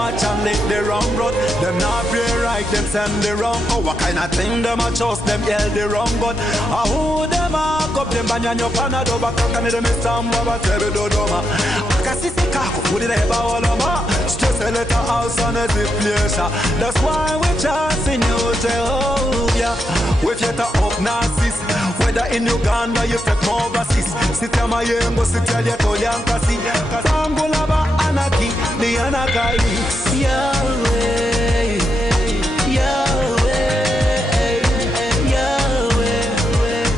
much and lick the wrong road. Them not pray right, them send the wrong. Oh, what kind of thing them a trust, them yell the wrong God. Who them a cup, them banyan your panado, back up and them is some baba tebe do doma. Kasisi kako, put it eba all over. Stress a letter house on a zip place. That's why we just in you, Jehovah. With yet up Nazis, whether in Uganda you take more overseas. Sit on my yengo, sit tell you to Yankasi. Kazambulaba anaki, the anakai. Yahweh, Yahweh, Yahweh.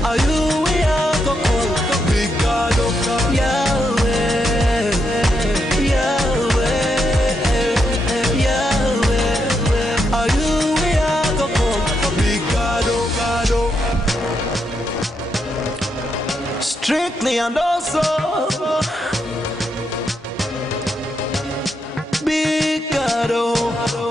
Are you we are go call big God of Yahweh, Yahweh, Yahweh. Are you we are go call big God of strictly and also big God.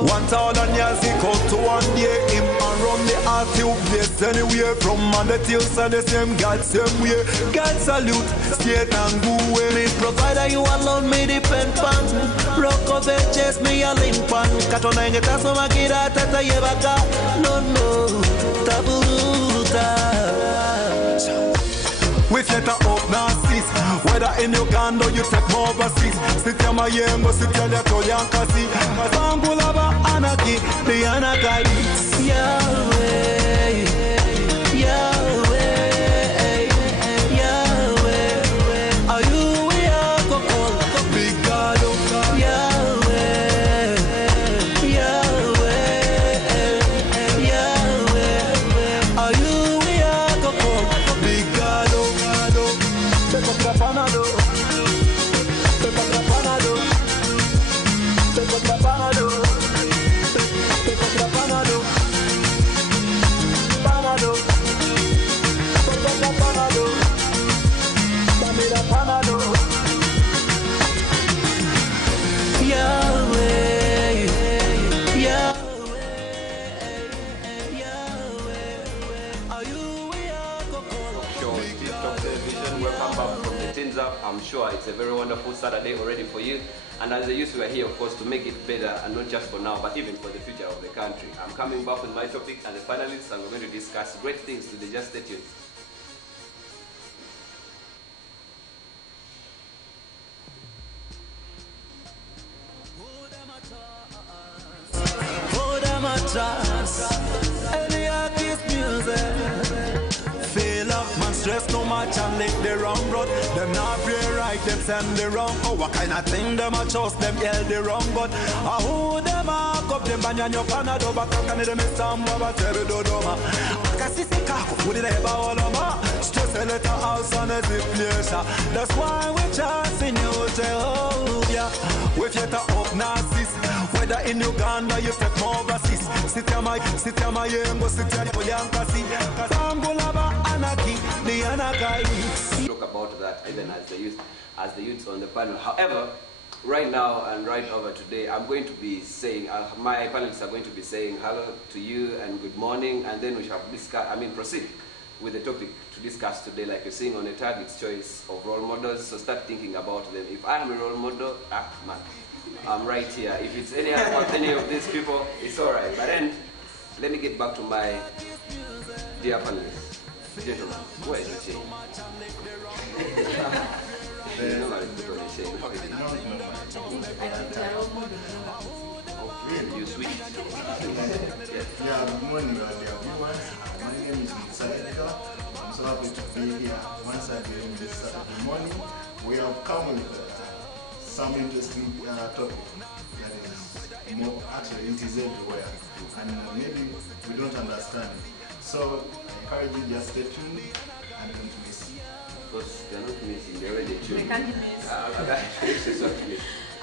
One town on Yaziko to one day him around the RTU place anywhere from Monday till Sunday, same God, same way. God salute, state and go away. Me provider, you alone me depend pan. Rock of it, chase me a link pan. Katona ingeta so makira tata yebaka. No, taburuta. With yet up Nazis, whether in Uganda you take more overseas. Sit ya mayengo, sit ya leto yankasi. Kazangulaba anaki, the anakai. Yahweh, Yahweh, Yahweh. Are you we are go call big God of Yahweh, Yahweh, Yahweh. Are you we are go call big God of take up the panado, take up the panado, take up the panado, take up the panado, panado, take up the panado, dame the panado. Yahweh, Yahweh, Yahweh. Are you we are go call? TikTok television, welcome back from the Tins Up. I'm sure it's a very wonderful Saturday already for you. And as a youth, we are here, of course, to make it better, and not just for now, but even for the future of the country. I'm coming back with my topic and the panelists, and we're going to discuss great things today. Just stay tuned. Any artist music. Feel up, man, stress too much and lick the wrong road. Them not pray right, them send the wrong. Oh, what kind of thing them a trust, them yell the wrong God. Who them a cup, them banyan your panado, back up and them is some baba tebe do doma. Kasisi kako, put it eba all over. Stress a letter house on a zip place. That's why we just in you, Jehovah. With yet up Nazis, whether in Uganda you take more overseas. Sit ya my yengo, sit ya yankasi. Kazambulaba anaki, the anakai. Talk about that even as the youths on the panel. However, right now and right over today, I'm going to be saying, my panelists are going to be saying hello to you and good morning, and then we shall proceed with the topic to discuss today. Like you're seeing on the tag, it's choice of role models. So start thinking about them. If I am a role model, man, I'm right here. If it's any of these people, it's all right. But then, let me get back to my dear panelists. Gentlemen, where is the chain? You know how to put on the chain. How is it? You switch. Yeah, good morning, dear viewers. My name is Musaika. I'm so happy to be here once again this Saturday morning. We have come with some interesting topic that is more, actually it is everywhere, and maybe we don't understand it. So I encourage you just stay tuned and don't miss. Because they're not missing, they're already tuned. They can't miss.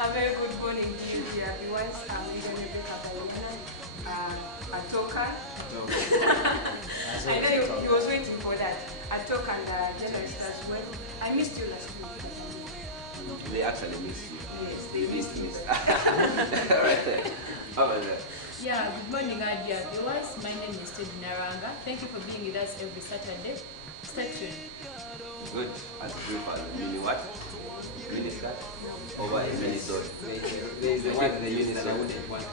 A very good morning to you, dear viewers. I'm Eden Rebecca Bayona, a talker. I know he was waiting for that. A talker and a journalist as well. I missed you last week. They actually miss you. Yes, they missed me. Right there. Over there. Yeah, good morning, dear viewers. My name is Ted Naranga. Thank you for being with us every Saturday. Stay tuned. Good. As brief as meaning what? miniskirt over a mini-sword. There is a word they use that I wouldn't want.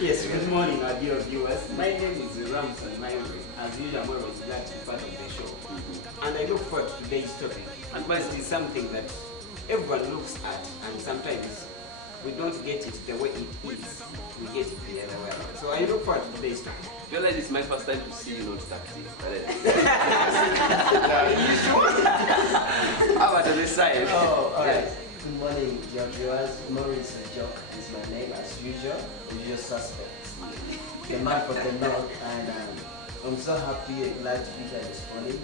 Yes, good morning, our dear viewers. My name is Ramson Mayowe. As usual, I'm always glad to be part of the show. And I look forward to today's topic. And must be something that everyone looks at, and sometimes we don't get it the way it is. We get it the other way. So I look forward to today's topic. I feel like it's my first time to see you not taxi. You sure? How about on this side? Oh, alright. Yes. Good morning, dear viewers. Maurice Jock is my name, as usual. The usual suspect. The man from the north, and I'm so happy and glad to be here this morning.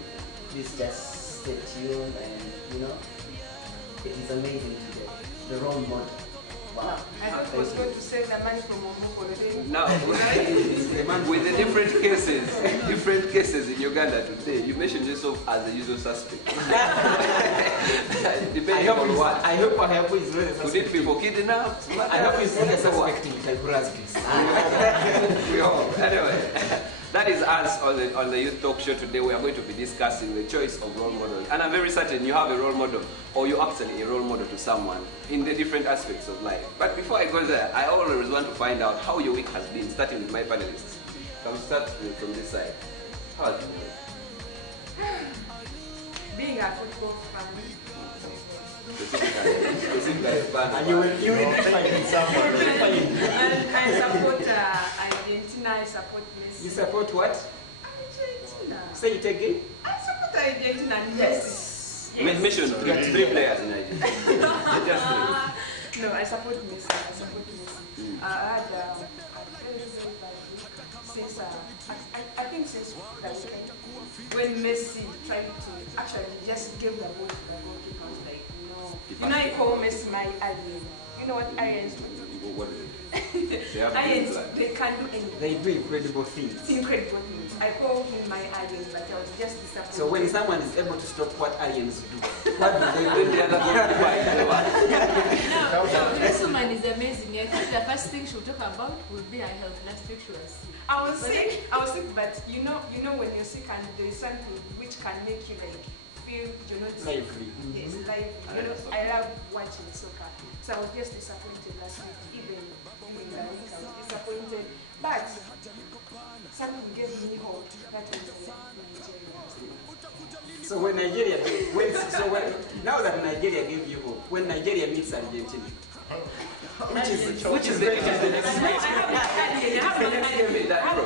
Please just stay tuned, and it is amazing today. The role model. Wow. I thought he was going to say the man from Omoko. Now, with the different cases in Uganda today, you mentioned yourself as the usual suspect. Depending on what. I hope he's not a Could it be for kidnaps? I hope he's not a suspect in Kalkura's case. We hope. Anyway, that is us on the Youth Talk Show today. We are going to be discussing the choice of role models. And I'm very certain you have a role model, or you're actually a role model to someone in the different aspects of life. But before I go there, I always want to find out how your week has been, starting with my panelists. Can we start from this side? How has it been? Being a football fan. And you will define someone. I support Argentina, I support Messi. You support what? Argentina. Say it again. I support Argentina and Messi. Mention three players in Nigeria. Just three. No, I support Messi. I support Messi. I had a very, very bad week since, I think since that weekend, when Messi tried to actually just give the ball to the goalkeeper. I was like, no. I call Messi my alien. You know what aliens do? What is it? Aliens, they can do anything. They do incredible things. Incredible things. I call him my alien, but I was just disappointed. So when someone is able to stop what aliens do, what do they do? No, this woman is amazing. I think the first thing she'll talk about will be her health. Last week she was sick. I was sick, but you know when you're sick and there is something which can make you like feel you're not sick. Lively. Yes, lively. I love watching soccer. So I was just disappointed last week. Even during the week, I was disappointed. But something gave me hope. That was Nigeria. So when now that Nigeria gave you hope, when Nigeria meets Argentina, which is the next match? I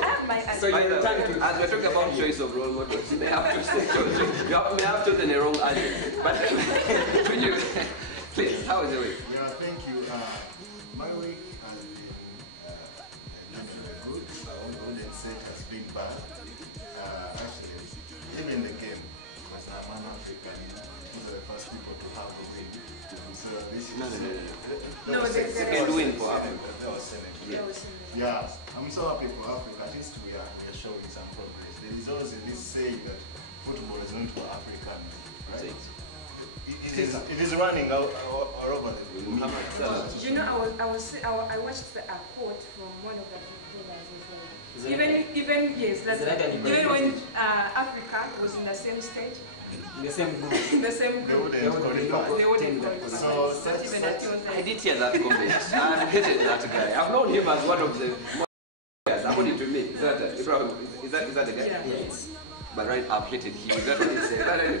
have my So you return to as we're talking about choice of role models, you may have to say you have chosen the wrong answer. But could you please, how is your week? Yeah, thank you. My week has been good. I wouldn't say it has been bad. Actually, even the game, because I'm an African, we were the first people to have a win. So this is No, second win for Africa. That was second. Yes. Yeah, I'm so happy for Africa. At least we are showing some progress. There is always this saying that football is not for African, right? It is running all over the world. You know, I watched a quote from one of the footballers as well. Even yes, that's even when Africa was in the same stage, in the same group. in the same They group, wouldn't qualify. they wouldn't qualify. So But even that was I like, did hear that comment. I hated that guy. I've known him as one of the players, according to me. Is that the guy? yeah. Yes. But right, I've hated him. Is that what he said?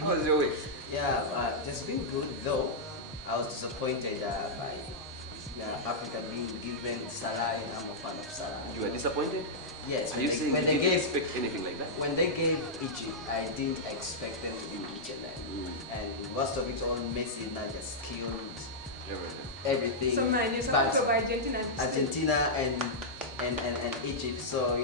How was your week? Yeah, it's been good though. I was disappointed by Africa being given Salah, and I'm a fan of Salah. You were disappointed? Yes. Are you saying when you they didn't gave expect anything like that? when they gave Egypt, I didn't expect them to be Egypt then. And most of it all Messi now just killed everything. So man, you're But supposed to Argentina. Argentina and Egypt, so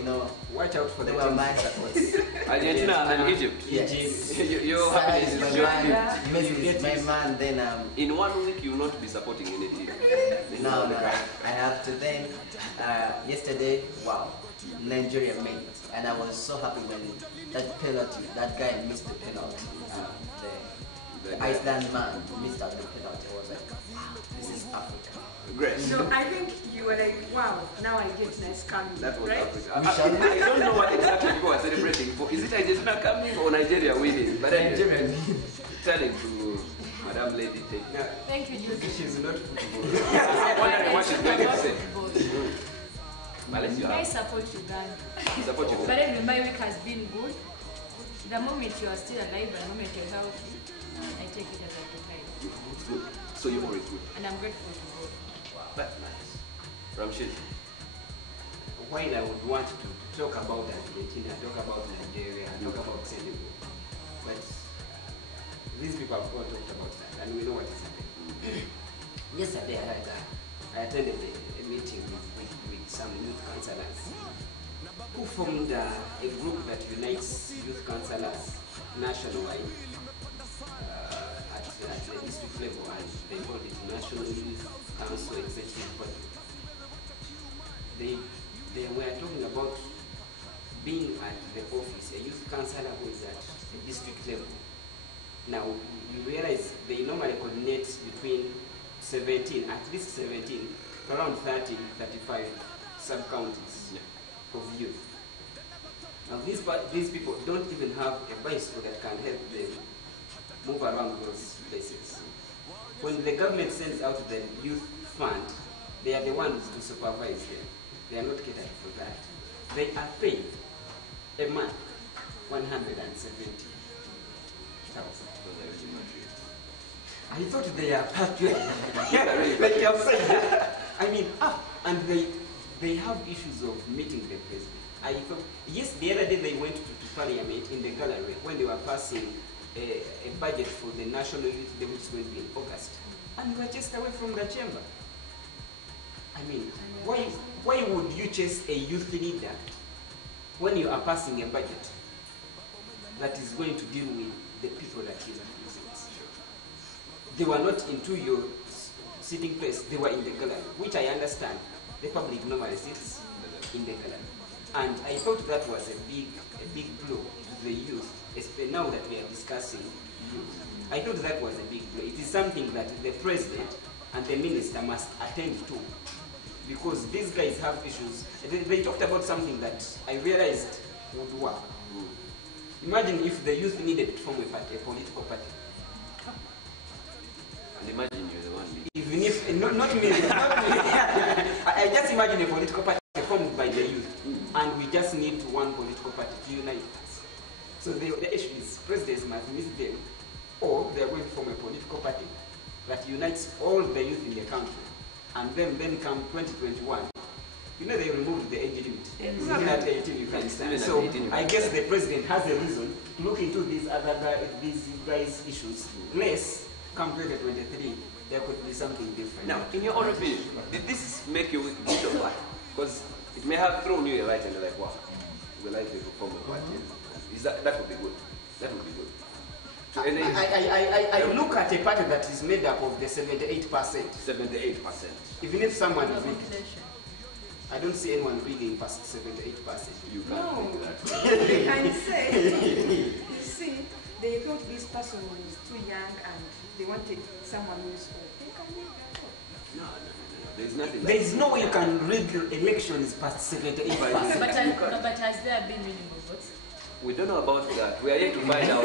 Watch out for they the were teams. my supports. Argentina and Egypt. Yes. You're Salah happy. is my Yeah. man. Messi is my man. Then In 1 week, you will not be supporting any team. no, I have to then. Yesterday, wow, Nigeria made it, and I was so happy when that penalty, that guy missed the penalty. The Iceland man missed out the penalty. I was like, wow, this is Africa. Great. So I think you were like, wow, now I get nice coming, That was right? Africa. I don't know what exactly people are celebrating for. Is it Argentina coming or Nigeria winning? But anyway, Nigeria. turning to young lady take. No, Thank you, Judy. she's not football. I'm wondering what she's going to say. Unless you I have. support Uganda. You support you. But anyway, my week has been good. The moment you are still alive and the moment you're healthy, I take it as a good time. It's good. So you're always good. And I'm grateful to God. Wow, that's nice. Ramshid. While I would want to talk about Argentina, talk about Nigeria, talk about Senegal, but these people have all talked about that, and we know what is happening. Yesterday, I attended a meeting with some youth councillors who formed a group that unites youth councillors nationwide at the district level, and they called it National Youth Council Executive Body. They were talking about being at the office, a youth councillor who is at the district level. Now, you realize they normally coordinate between 17, at least 17, around 30, 35 sub-counties of youth. Now, these people don't even have a bicycle that can help them move around those places. When the government sends out the youth fund, they are the ones to supervise them. They are not catered for that. They are paid a month 170,000. I thought they are patriots. Like you have said. I mean, and they have issues of meeting the president. I thought, yes, the other day they went to Parliament in the gallery when they were passing a budget for the National Youth Day, which is going to be in August. And we were chased away from the chamber. I mean, why would you chase a youth leader when you are passing a budget that is going to deal with the people that you represent? They were not into your sitting place, they were in the gallery, which I understand. The public normally sits in the gallery. And I thought that was a big blow to the youth, especially now that we are discussing youth. I thought that was a big blow. It is something that the president and the minister must attend to, because these guys have issues. They talked about something that I realized would work. Imagine if the youth needed to form a political party. And imagine you're the one leading. Even if, not me, I just imagine a political party formed by the youth, and we just need one political party to unite us. So the issue is presidents must miss them, or they are going to form a political party that unites all the youth in the country. And then come 2021, you know they removed the age limit. Even at 18 you can stand. So I guess the president has a reason to look into these guys' issues. Less, come 2023, there could be something different. Now, in your own opinion, did this make you a bit of what? Because it may have thrown you a light and you're like, wow, we like to form a party. Is that would be good? That would be good. I look at a party that is made up of the 78%. 78%. Even if someone rigged, I don't see anyone rigging past 78%. You can't do that. They can say, you see, they thought this person was too young and they wanted someone who is old. They can make that up. No. There's nothing. There is no way you can rig elections past 78%. But has there been minimum votes? We don't know about that. We are yet to find out.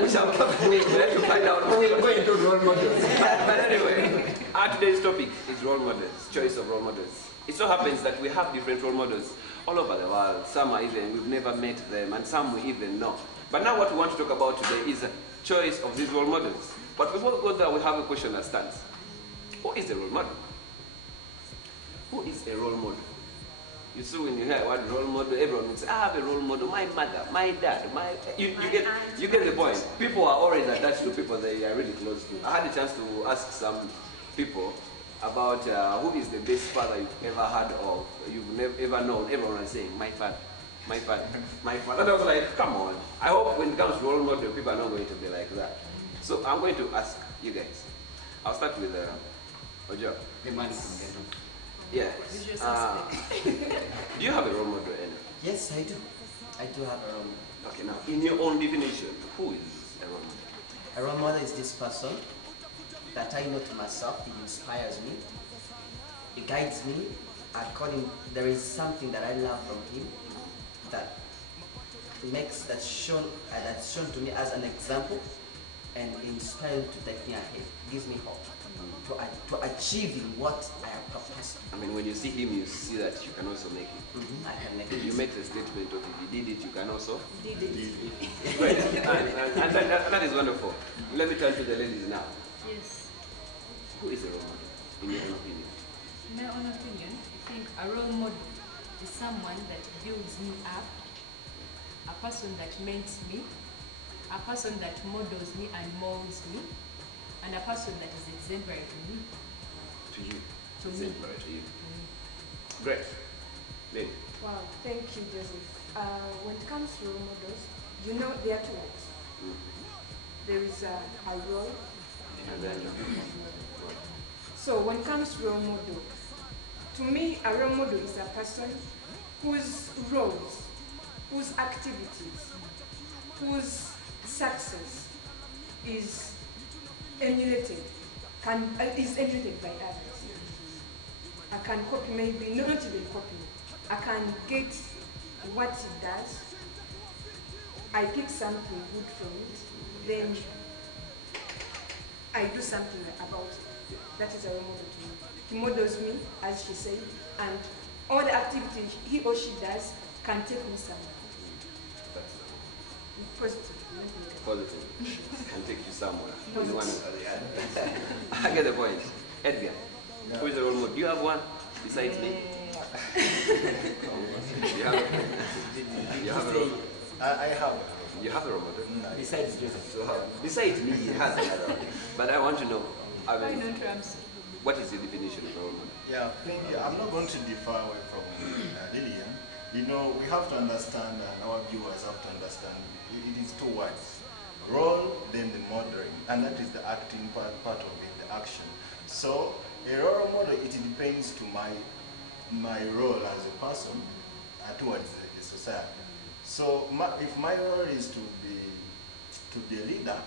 We shall to find out. We will go into role models. But anyway, our today's topic is role models, choice of role models. It so happens that we have different role models all over the world. Some are even, we've never met them, and some we even know. But now what we want to talk about today is a choice of these role models. But before we go there, we have a question that stands. Who is a role model? Who is a role model? You see, when you hear what role model, everyone would say, I have a role model, my mother, my dad, you get the point. People are always attached to people they are really close to. I had a chance to ask some people about who is the best father you've ever had or you've ever known. Everyone was saying, my father, my father, my father. And I was like, come on. I hope when it comes to role model, people are not going to be like that. So I'm going to ask you guys. I'll start with Ojo. The man from Ghetto. Yeah. Do you have a role model, Anna? Yes, I do. I do have a role model. Okay, now, in your own definition, who is a role model? A role model is this person that I know to myself. It inspires me. It guides me. There is something that I love from him that makes that's shown to me as an example, and inspire to take me ahead. Gives me hope to achieving what I have purposed. I mean, when you see him, you see that you can also make it. I can make it. You make the statement of if you did it, you can also. Did it. Great. And that is wonderful. Let me turn to the ladies now. Yes. Who is a role model, in your own opinion? In my own opinion, I think a role model is someone that builds me up, a person that mends me, a person that models me and molds me, and a person that is exemplary to me. To you. To me. Exemplary to you. Great. Lynn. Wow, thank you, Joseph. When it comes to role models, you know there are two ways. There is a role And then So when it comes to role model, to me, a role model is a person whose roles, whose activities, whose success is emulated, is emulated by others. I can copy, maybe not even copy. I can get what he does. I pick something good from it, then I do something about it. That is a role model to me. He models me, as she said, and all the activities he or she does can take me somewhere. Positive. Positive. Can take you somewhere. In one or the other. I get the point. Edgar, who is the role model? Do you have one besides me? You have a role model? I have. You have a role model? Besides Joseph. So besides me, he has another one. But I want to know, Why not Ramsey? what is the definition of a role model? Yeah, I'm not going to differ away from Lillian. You know, we have to understand, and our viewers have to understand, it is two words. Role, then the modeling, and that is the acting part of it, the action. So, a role model, it depends to my role as a person towards the society. So, if my role is to be a leader,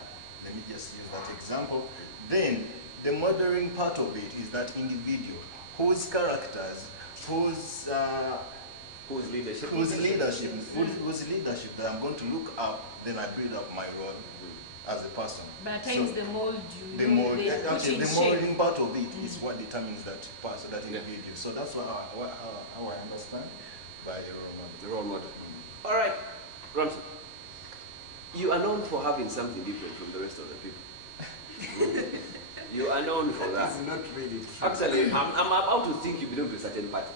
let me just use that example, then the modeling part of it is that individual whose characters, whose leadership that I'm going to look up, then I build up my role as a person. But at times So the mold you the know, mold, they put actually, in the shape. molding part of it is what determines that person, that individual. So that's how I understand by a role model. The role model. All right, Ramsey. You are known for having something different from the rest of the people. You are known for that. It's not really true. Actually, I'm about to think you belong to a certain party.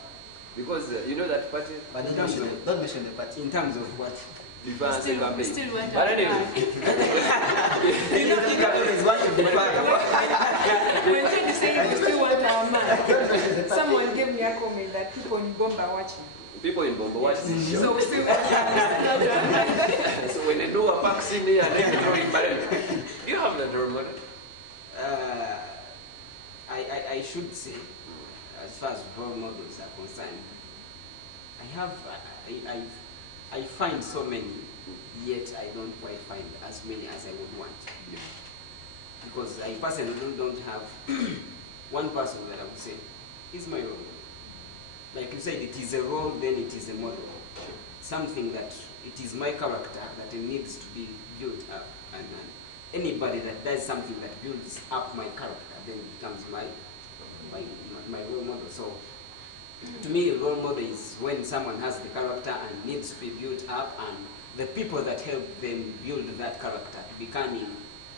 Because you know that party? But don't mention the party. In terms of what? We still want But anyway, to You know, the campaign is one of the party. When you say you still want our man, someone gave me a comment that people in Bomba are watching. people in Bomba watch this show. So we still want So when they do a pack, see me and they throw it back. Do you have that role model? I should say, as far as role models are concerned, I find so many, yet I don't quite find as many as I would want. Because I personally don't have one person that I would say is my role model. Like you said, it is a role, then it is a model. Something that it is my character that it needs to be built up. And anybody that does something that builds up my character then becomes my role model. So to me, a role model is when someone has the character and needs to be built up, and the people that help them build that character to becoming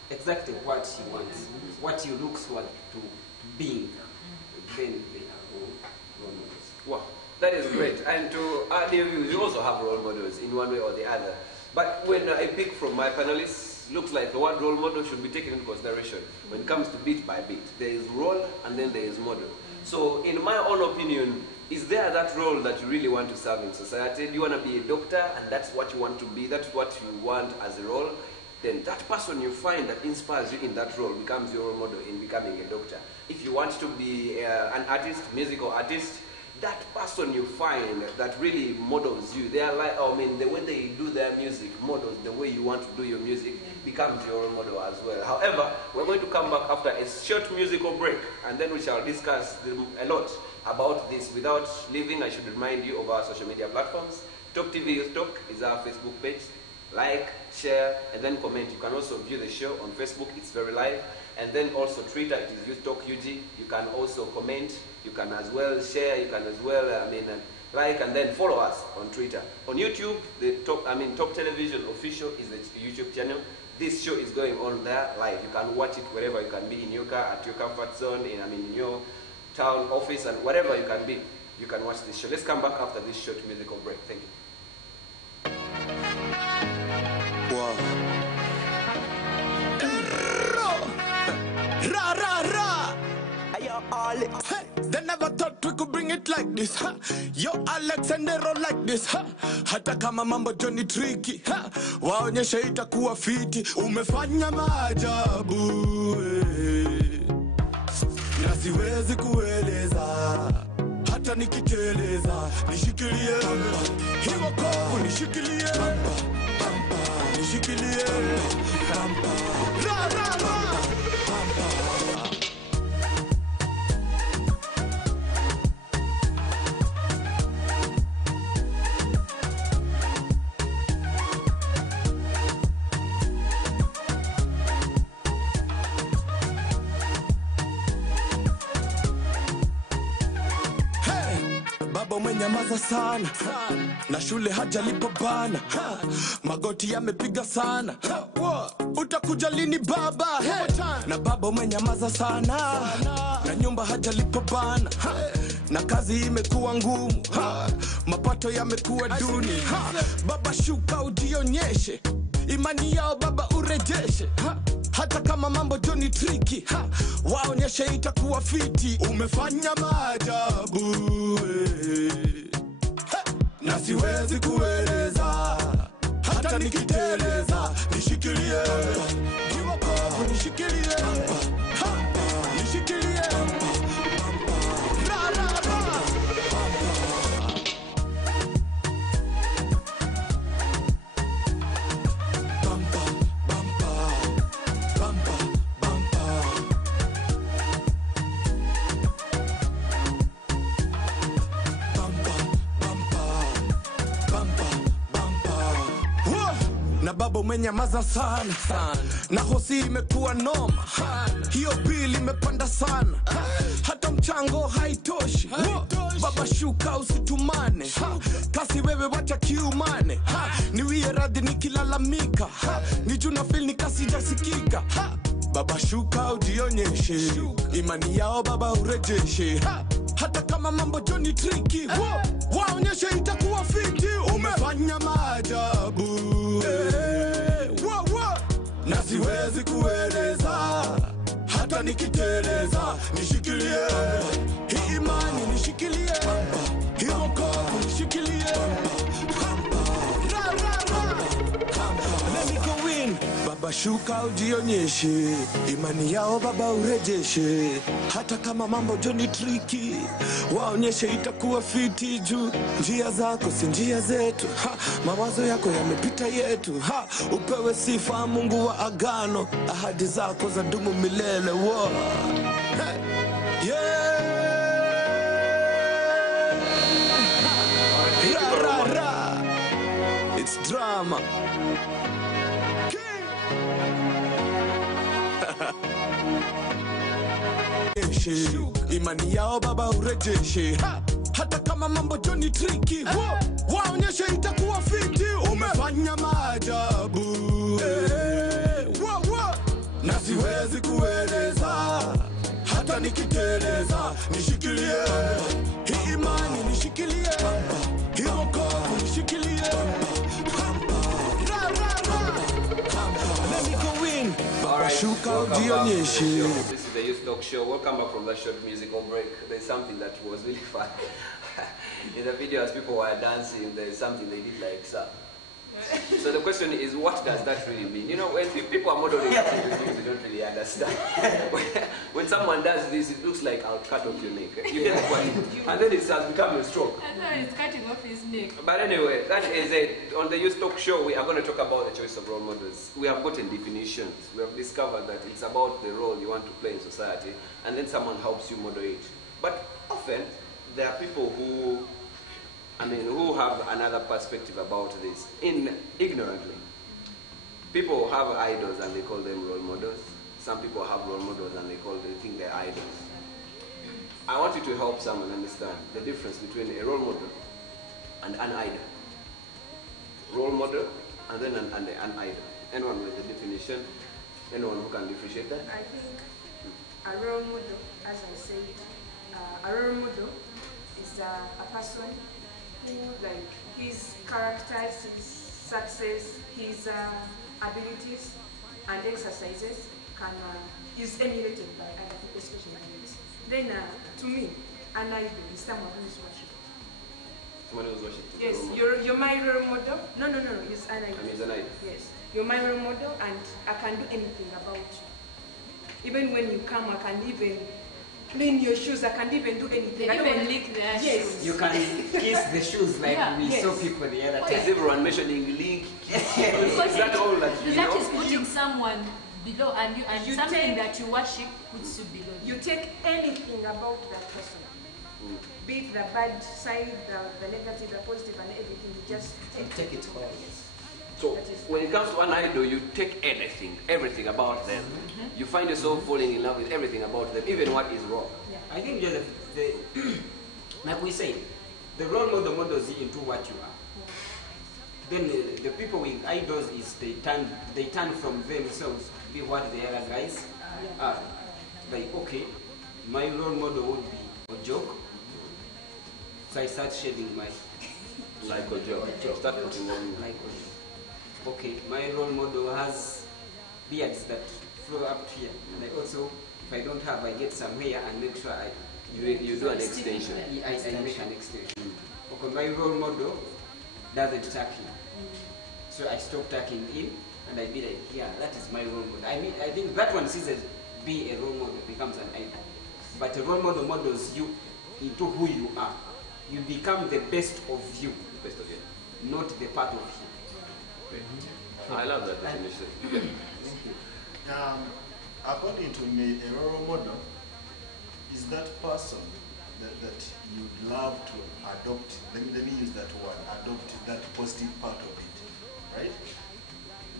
exactly what he wants, what he looks forward to being, then they are role models. Wow, that is great. And to add your views, you also have role models in one way or the other. But when I pick from my panelists, looks like the word role model should be taken into consideration when it comes to bit by bit. There is role and then there is model. So in my own opinion, is there that role that you really want to serve in society? Do you want to be a doctor and that's what you want to be, that's what you want as a role? Then that person you find that inspires you in that role becomes your role model in becoming a doctor. If you want to be an artist, musical artist, that person you find that really models you, they are like, when they do their music, models the way you want to do your music, becomes your role model as well. However, we're going to come back after a short musical break, and then we shall discuss a lot about this. Without leaving, I should remind you of our social media platforms. Talk TV Youth Talk is our Facebook page. Like, share, and then comment. You can also view the show on Facebook, it's very live. And then also Twitter, it is Youth Talk UG. You can also comment, you can as well share, you can as well, like and then follow us on Twitter. On YouTube, the Top Television Official is the YouTube channel. This show is going on there live. You can watch it wherever you can be, in your car, at your comfort zone, in your town office, and wherever you can be. You can watch this show. Let's come back after this short musical break. Thank you. Wow. Ra ra ra. Yo, Alex. Hey, they never thought we could bring it like this. Huh? Yo, Alex and they roll like this. Huh? Hata kama mambo Johnny tricky. Huh? Waonyesha itakuwa fiti. Umefanya maajabu. Na siwezi kueleza. Hata nikiteleza. Nishikilie. Hiyo kovu nishikilie. Nishikilie. Ra ra ra. Umenyamaza sana na shule hajalipo bana, magoti yamepiga sana, utakuja lini baba? Na baba umenyamaza sana na nyumba hajalipo bana, na kazi imekuwa ngumu, mapato yamekuwa duni. Baba shuka ujionyeshe, imani yao baba urejeshe, hata kama mambo Johnny tricky, waonyeshe itakuwa fiti. Umefanya maajabu, na siwezi kueleza, hata nikiteleza. Nishikilie, kiwa kovu nishikilie, nishikilie. Ra ra ra. Bampa, bampa, bampa, bampa. Na baba umenyamaza sana, na hosi imekuwa noma, hiyo bili imepanda sana, hata mchango haitoshi. Baba shuka usitumane, kasi wewe wacha kiumane, niwie radhi nikilalamika, nijuna feel ni kasi jasikika. Baba shuka ujionyeshe, imani yao baba urejeshe, hata kama mambo Johnny tricky, waonyeshe itakuwa fiti. Umefanya maajabu, na siwezi kueleza, hata nikiteleza. Nishikilie, hii imani nishikilie, hii wokovu nishikilie. Ra ra ra. Let me go in. Baba shuka ujionyeshe, imani yao baba urejeshe, hata kama mambo Johnny tricky, waonyeshe itakuwa fiti. Juu njia zako si njia zetu, mawazo yako yamepita yetu, upewe sifa Mungu wa agano, ahadi zako za dumu milele. Hey. Yeah. Ra ra ra. It's drama. Imani yao baba urejeshe, hata kama mambo Johnny tricky, waonyeshe itakuwa fiti. Umefanya maajabu, na siwezi kueleza, hata nikiteleza. Nishikilie, hii imani nishikilie, hii wokovu nishikilie. Ra ra ra. Let me go in. Baba shuka ujionyeshe. This is the Youth Talk Show. Welcome back from that short musical break. There's something that was really fun. In the video, as people were dancing, there's something they did like so. So the question is, what does that really mean? You know, when people are modeling things, they don't really understand. When someone does this, it looks like I'll cut off your neck. You get the point? And then it has become a stroke. I thought he's cutting off his neck. But anyway, that is it. On the Youth Talk Show, we are going to talk about the choice of role models. We have gotten definitions. We have discovered that it's about the role you want to play in society, and then someone helps you model it. But often, there are people who who have another perspective about this, ignorantly. People have idols and they call them role models. Some people have role models and they think they're idols. I want you to help someone understand the difference between a role model and an idol. Role model and then an idol. Anyone with the definition? Anyone who can differentiate that? I think a role model, as I said, a role model is a person who, like, his characters, his success, his abilities and exercises is emulated by other people, especially adults. Then, to me, an idol is someone who is worshipped. Someone who's worshipped? Yes, you're my role model. No, it's an idol. I mean, it's an idol. Yes, you're my role model and I can do anything about you. Even when you come, I can even clean your shoes, I can even do anything. They even lick their shoes. You can kiss the shoes like we saw people the other Why time. is everyone mentioning leak? Because Is that all that you that know? is putting someone below, and You something take- that you worship puts you below. You take anything about that person, be it the bad side, the negative, the positive, and everything. You just Take it home. So when it comes to an idol, you take everything about them. You find yourself falling in love with everything about them, even what is wrong. I think just like we say, the role model models you into what you are. Then the people with idols is they turn from themselves to be what the other guys are. Like, okay, my role model would be a joke. So I start shaving my Like a joke. Start putting on like okay, my role model has beards that flow up here. And I also, if I don't have, I get some hair and make sure you do an extension. I make an extension. Okay, my role model doesn't tuck in. So I stop tucking in and I be like, yeah, that is my role model. I mean, I think that one sees as be a role model, becomes an idol. But a role model models you into who you are. You become the best of you, The best of it. not the part of you. I love that definition. According to me, a role model is that person that you'd love to adopt. Let me use that word, adopt that positive part of it, right?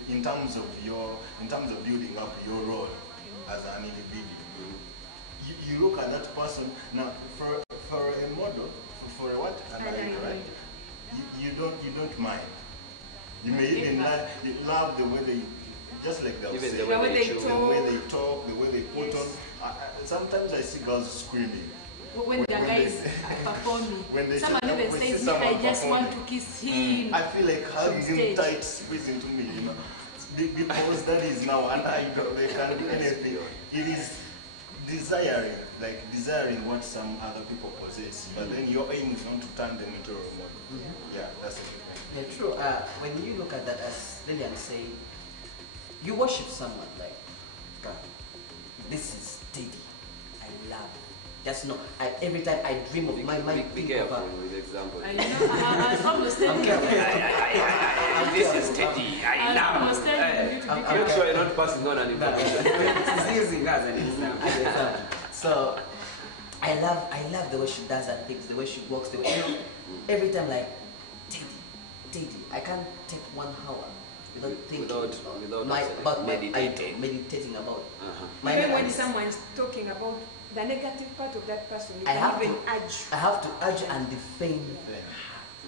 In terms of building up your role as an individual. You look at that person now for a model, for a what? An idol, right? You don't mind. You may even love the way they, just like they Even say, the way they the way they talk, the way they put on. Sometimes I see girls screaming. When the guys are performing, when they someone say- even when says, see someone I just want to performing, kiss him. I feel like hugging him stage. tight, squeezing to me, you know. Because that is now an idol. They can do anything. It is desiring what some other people possess. But then your aim is not to turn them into a role model. Yeah, that's it. Yeah, true. When you look at that, as Lillian said, you worship someone like, God, this is Teddy. I love it. Just know, every time I dream of my mind, Be think of careful her. with examples. I know, I was almost telling you. This is Teddy. I was telling you to be I'm careful. Make sure you're not passing on an information. It's using that as an example. So I love the way she does her things, the way she walks, the way, every time like Teddy, I can't take 1 hour without thinking about meditating about my even when eyes. someone's talking about the negative part of that person, you I can have even to- urge. I have to urge and defend them.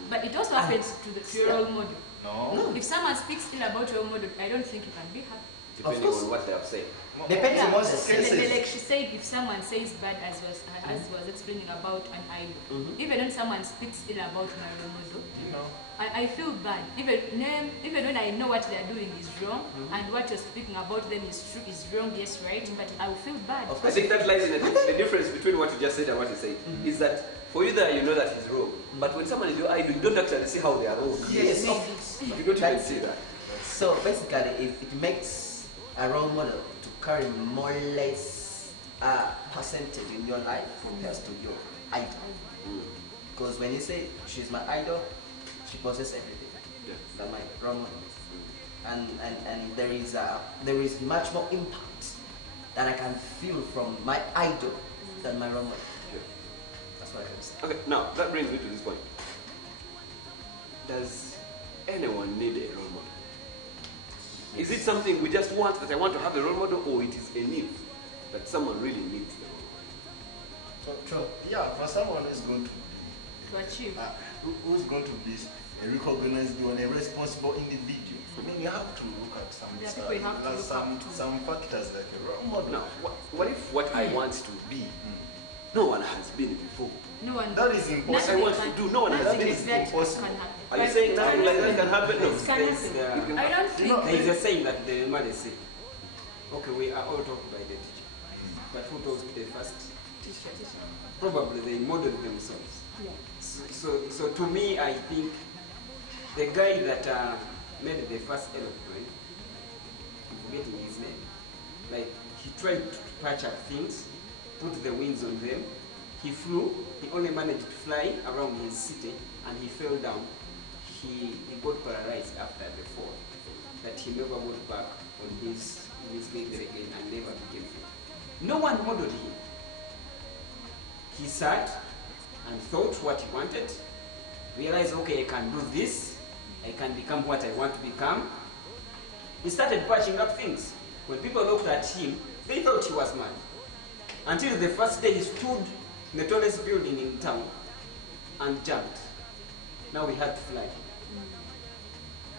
But it also happens to your role model. No. If someone speaks ill about your role model, I don't think you can be happy. Depending Of course. on what they have said. Depends on what the And case then, is. like she said, if someone says bad, as was explaining about an idol, even when someone speaks ill about my role model, I feel bad. Even when I know what they are doing is wrong, and what you're speaking about them is true, is wrong, yes, right, but I will feel bad. Of I course. think that lies in the difference between what you just said and what you said. Is that for you there, you know that he's wrong. But when someone is your idol, you don't actually see how they are wrong. Yes. You don't even That's- see that. So basically, if it makes a role model to carry more or less percentage in your life compared to your idol. Because when you say she's my idol, she possesses everything. Yeah. That's my role model. And there is much more impact that I can feel from my idol than my role model. Yeah. That's what I can say. Okay, now that brings me to this point. Does anyone need a role model? Is it something we just want, that I want to have a role model, or it is a need that someone really needs the role model? So, yeah, for someone who's going to achieve. Who's going to be a recognized and a responsible individual. I mean, you have to look at some factors like a role model. Now, what if what I want to be, no one has been before? No one. That is impossible. What I want to do, no one has been. Impossible. Are you saying nothing like that can happen? No. It can happen. I don't think. There is a saying that the mother say, okay, we are all taught by the teacher. But who taught the first teacher? Probably they modeled themselves. Yeah. So to me, I think the guy that made the first aeroplane, I'm forgetting his name, like he tried to patch up things, put the wings on them, he flew, he only managed to fly around his city, and he fell down. He got paralyzed after the fall, that he never got back on his feet again and never became fit. No one modeled him. He sat and thought what he wanted, realized, okay, I can do this, I can become what I want to become. He started patching up things. When people looked at him, they thought he was mad. Until the first day he stood in the tallest building in town and jumped. Now we had to fly.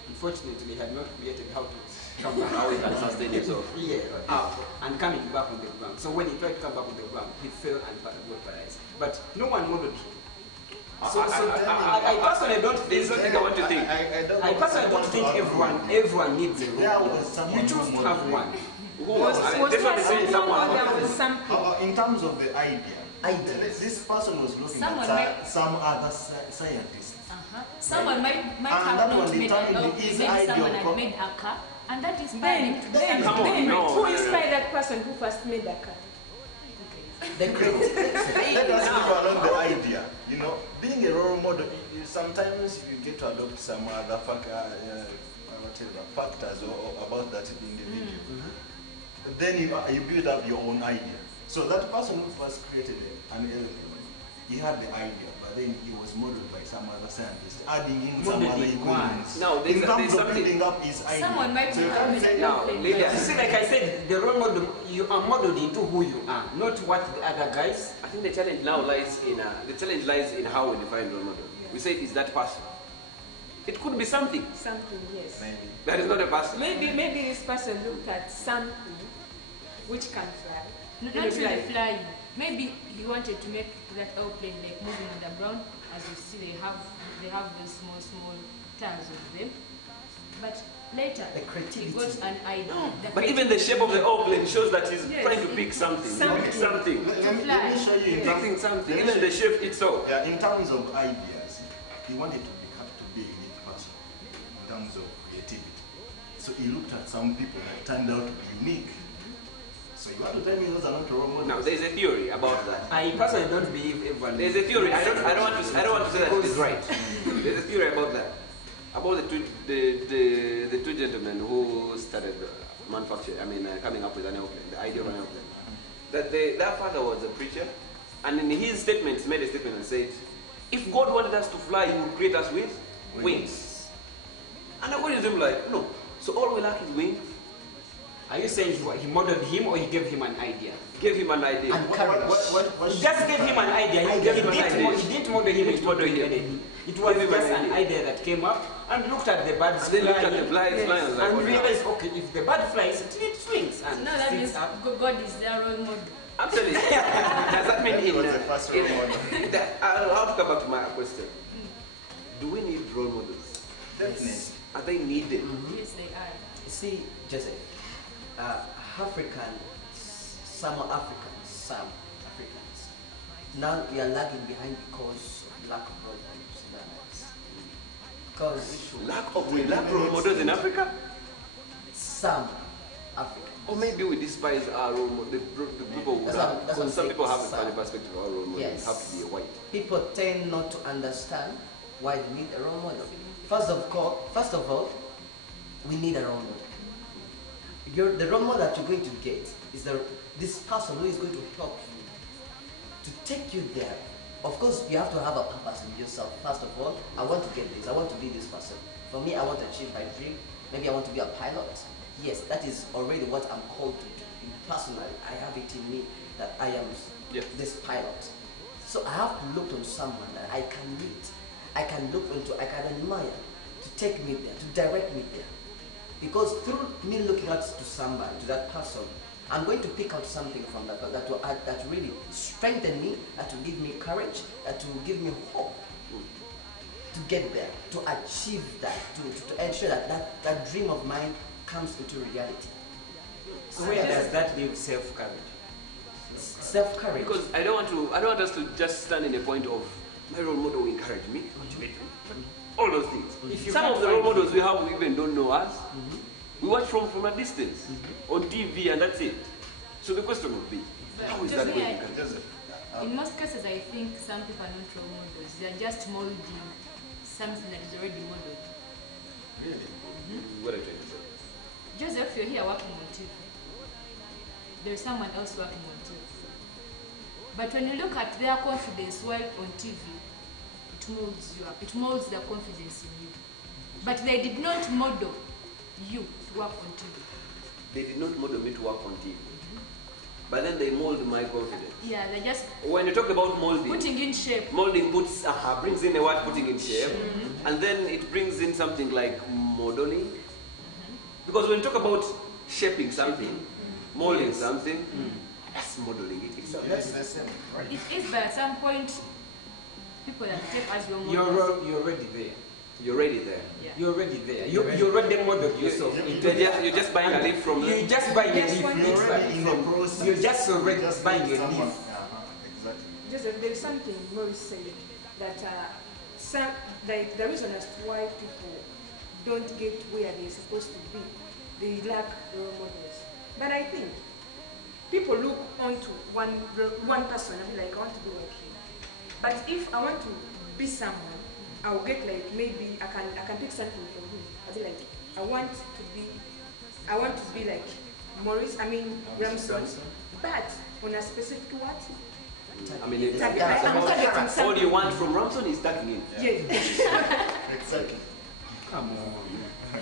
Unfortunately, he had not created how to come back. How he can sustain himself. Yeah, up and coming back on the ground. So when he tried to come back on the ground, he fell and got paralyzed. But no one modeled him. So I personally don't think. There's something I want to think. I personally don't think everyone needs a role model. You choose to have one. In terms of the idea, this person was looking at some other scientist. Someone might have not made someone had made a car, and that is then who inspired that person who first made the car? Let us leave along the idea. You know, being a role model, sometimes you get to adopt some other factors or about that individual. Then you build up your own idea. So that person who first created an element, he had the idea, but then he was modeled by some other scientist, adding in some other equations. Now, in terms of building up his idea. Someone might now, Lilia, you see, like I said, the role model, you are modeled into who you are, not what the other guys. I think the challenge now lies in how we define role model. We say it's that person. It could be something. Something, yes. Maybe. That is not a person. Maybe this person looked at something which can fly. Not really flying. Maybe he wanted to make that airplane like moving on the ground. As you see, they have those small tires of them. But later, he got an idea. But even the shape of the airplane shows that he's trying to pick something. Something. Let me show you. Picking something. Even the shape itself. Yeah, in terms of ideas, he wanted to be a unique person in terms of creativity. So he looked at some people that turned out to be unique. So you want to tell me those are not role models? Now there's a theory about that. I personally don't believe everyone. There's a theory. I don't want to say that it is right. There's a theory about that. About the two gentlemen who started manufacturing. Coming up with an airplane, the idea of an airplane. That their father was a preacher, and in his statements made a statement and said, "If God wanted us to fly, He would create us with wings." And I went to him like, no. So all we lack is wings. Are you saying he modeled him or he gave him an idea? Gave him an idea. And he just gave him an idea. He didn't model him. It was just an idea that came up and looked at the birds flying. Looked at the birds flying and realized, okay, if the bird flies, it needs wings. And no, that means God is their role model. Absolutely. Does that mean I'll have to come back to my question. Do we need role models? Definitely. Are they needed? Yes, they are. See, Joseph, some Africans, now we are lagging behind because of lack of role models. Because we lack role models in Africa? Some Africans. Or maybe we despise our role models, the people who have, because some people have a funny perspective of our role models. Yes. Have to be a white. People tend not to understand why they need a role model. First of all, we need a role model. The role model that you're going to get is this person who is going to help you to take you there. Of course, you have to have a purpose in yourself. First of all, I want to get this. I want to be this person. For me, I want to achieve my dream. Maybe I want to be a pilot. yes, that is already what I'm called to do. Personally, I have it in me that I am this pilot. So I have to look on someone that I can meet, I can look into, I can admire, to take me there, to direct me there. Because through me looking out to somebody, to that person, I'm going to pick out something from that will add, that really strengthen me, that will give me courage, that will give me hope to get there, to achieve that, to ensure that dream of mine comes into reality. So where does that leave self-courage? Self-courage. Because I don't want us to just stand in a point of my role model will encourage me, motivate me, all those things. Some of the role models we have, we even don't know us. We watch from a distance on TV, and that's it. So the question would be, how is that going to encourage? In most cases, I think some people are not role models. They are just molding something that is already modeled. Really? What are you trying to say? Joseph, you're here working on TV. There's someone else working on TV. But when you look at their confidence while on TV, it molds you up. It molds their confidence in you. But they did not model you to work on TV. They did not model me to work on TV. But then they mold my confidence. Yeah, they just... When you talk about molding... Putting in shape. Molding brings in a word, putting in shape. And then it brings in something like modeling. Because when you talk about shaping something, molding something, that's modeling it. So that's the same, right? It is, but at some point, people that take as your models. You're already there. You're already there. Yeah. You're already there. You already modeled yourself. You're just buying a leaf from You just buy a leaf. You're already in the process. You're just already buying a leaf. Exactly. Joseph, there is something Maurice said that the reason as to why people don't get where they're supposed to be, they lack role models. But I think people look onto one person and be like, I want to be like him. But if I want to be someone, I'll get like, maybe I can take something from him. I'll be like, I want to be like Maurice, Ramson. But on a specific what? All you want from Ramson is tucking in. Yes. Exactly. Come on.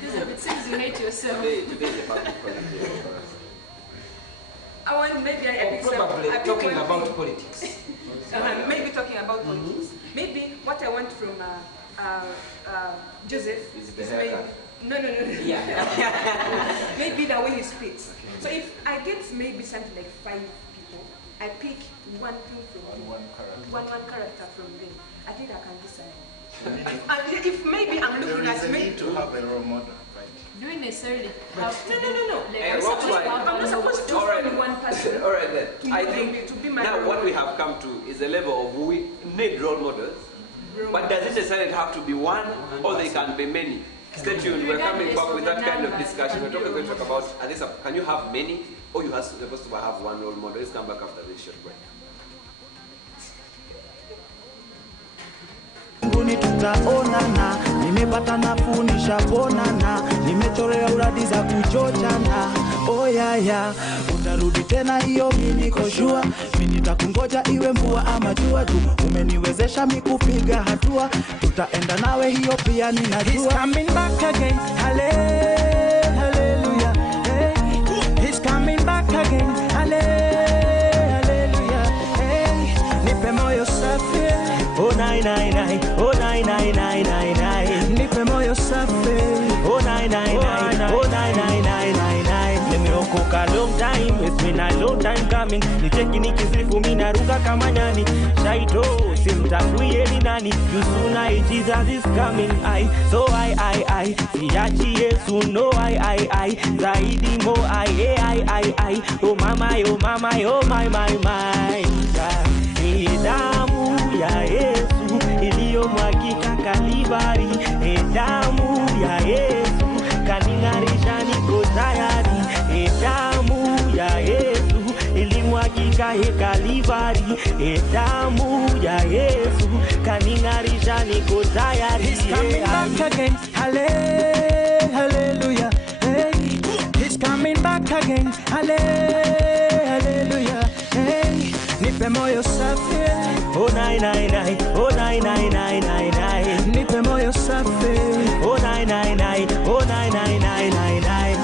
Joseph, it seems you hate yourself. Today is a public project for us. I want maybe I pick Probably I pick talking one about thing. politics. Maybe talking about politics. Maybe what I want from Joseph Is it the is haircut? maybe no. Yeah. Maybe the way he speaks. So if I get maybe something like 5 people, I pick one thing from him, one character from them. I think I can do something. If maybe I'm There looking is a at need maybe. to have a role model, right? Do you necessarily have to No. Like, Hey, I'm Rob, supposed to why? have I'm not a supposed to All right. only one person. All right then. I think to be my now role what we model. have come to is a level of we need role models. But does it necessarily have to be one, or they can be many? Stay tuned. We're coming back with that kind of discussion. We're going to talk about can you have many, or you are supposed to have one role model? Let's come back after this short break. Mbinguni tutaonana, nimepata nafuu nishaponana, nimechorea uradi za kuchochana. Oh yeah, utarudi tena hiyo mimi niko sure, mimi nitakungoja iwe mvua ama jua tu. Umeniwezesha mimi kupiga hatua, tutaenda nawe hiyo pia ninajua. He's coming back again. Hallelujah. Hey. He's coming back again. Hallelujah. Hey. Nipe moyo safi. Oh 999, oh 99999. Nipe moyo safi. Oh 999, oh 99999. Nimeokoka long time, it's been a long time coming. Nicheki nikisifu mimi naruka kama nyani. Shaito simtakui ni nani. You soon I Jesus is coming. I siachi Yesu no I zaidi mo I oh mama oh my ni damu ya Yesu iliyomwagika Kalvari, damu ya Yesu kaning'arisha niko tayari, damu ya Yesu ilimwagika Kalvari, damu ya Yesu kaning'arisha niko tayari. He's coming back again. Hallelujah. Hey. He's coming back again. Hallelujah. Hey. Nipe moyo safi. Oh 999, oh 99999. Nipe moyo safi. Oh 999, oh 99999.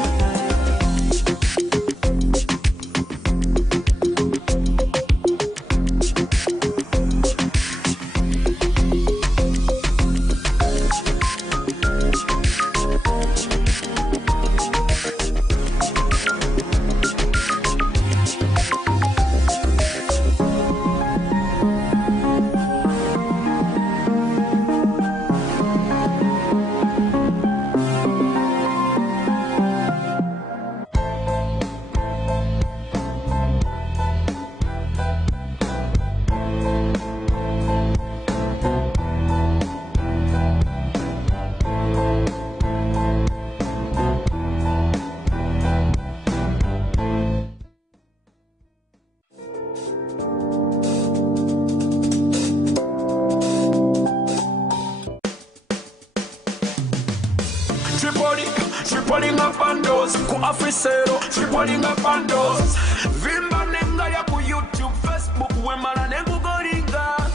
tripling up bandos. Ku Africero, tripling up bandos. Vimba nenga ya ku YouTube, Facebook, wemala nengu goringa.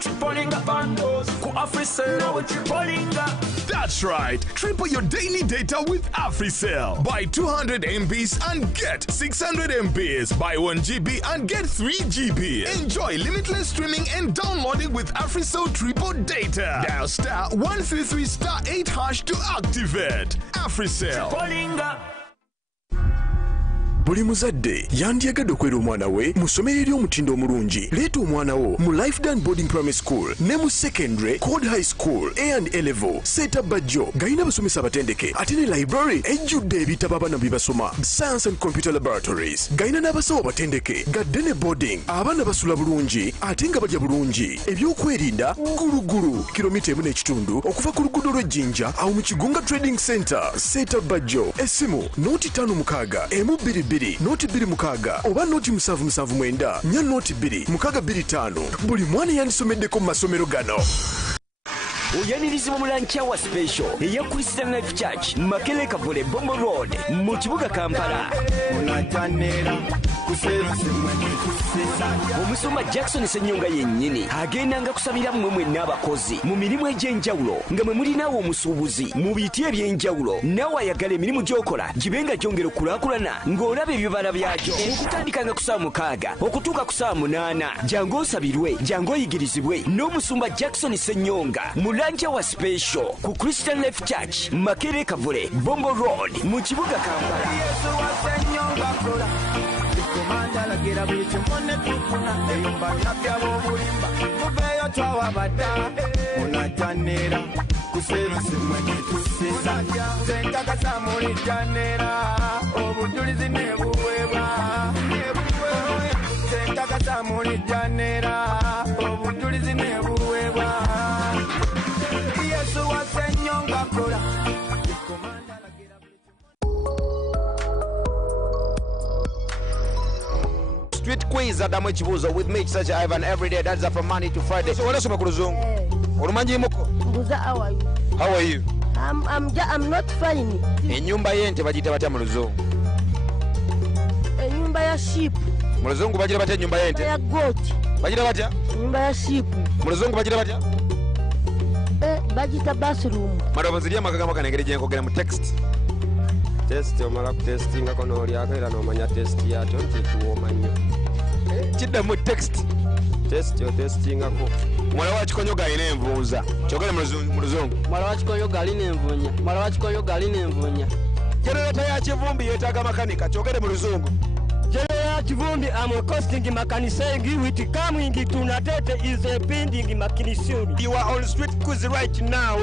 Tripling up bandos. Ku Africero, tripling up. That's right. Triple your daily data with AfriCell. Buy 200 MBs and get 600 MBs. Buy 1 GB and get 3 GB. Enjoy limitless streaming and downloading with AfriCell Triple Data. Dial star 133 star 8 hash to activate. AfriCell. Buli muzadde yandyagadde okwera omwana we mu ssomero ery'omutindo omulungi. Leeta omwana wo mu Lifedan Boarding Primary School ne mu Secondary Code High School A&A Level Seta Bajjo gayina basomesa abatendeke ate ne library ejjudde ebitabo abaana bye basoma. Science and Computer Laboratories gayina n'abasawo batendeke gadde ne boarding abaana basula bulungi ate nga balya bulungi. Ebyokwerinda gulugulu kilomita 1.5 okuva ku luguudo lw'Ejjinja awo mu Kigunga Trading Center Seta Bajjo. Essimu noti 5 1 noti 2 oba noti 7 nya noti 2 625. Buli mwana yandisomeddeko mu masomero gano. Oyanirizibwa mulanchawa special eya Christian Life Church Makele Kavule Bombo Road mu kibuga Kampala. Omusoma Jackson Senyonga yennyini agendanga kusabira mmwe n'abakozi mu mirimu egy'enjawulo nga mwe mulinawo omusuubuzi mu biti eby'enjawulo nawe ayagala emirimu gy'okola gibenga gyongera okulaakulana ng'olaba ebibala byagyo okutandika nga ku ssaawa 6 okutuuka ku ssaawa 8. Jangu osabirwe jangu oyigirizibwe n'omusumba Jackson Senyonga Mulanchawa special ku Christian Life Church Makere Kavule Bombo Road mu kibuga Kampala. Street quiz Adamu Chibuzo with me such Ivan every day. That's from Monday to Friday. So what else kuluzungu? Olumanyi muko? Mbuza, how are you? How are you? I'm not fine. Enyumba yente bagita batya mu luzungu? Enyumba ya sheep. Mu luzungu bagira batya enyumba yente? Ya goat. Bagira batya? Enyumba ya sheep. Mu luzungu bagira batya? Bagita bathroom. Madobo ziri amagagamo kanengere gye nkogera mu text. Test omala ku testinga kono olyako era n'omanya test yakyo nti ekiwooma nnyo. Kidda mu text. Test yo testingako. Mwala wa Kikonyoga alina envunza. Kyogere mu luzungu. Mwala wa Kikonyoga alina envunya. Mwala wa Kikonyoga alina envunya. Generator ya kivumbi yeetaaga makanika. Kyogere mu luzungu. General Kivumbi, I'm costing mechanising with coming to Natete is a pending mechanism. You are on street quiz right now.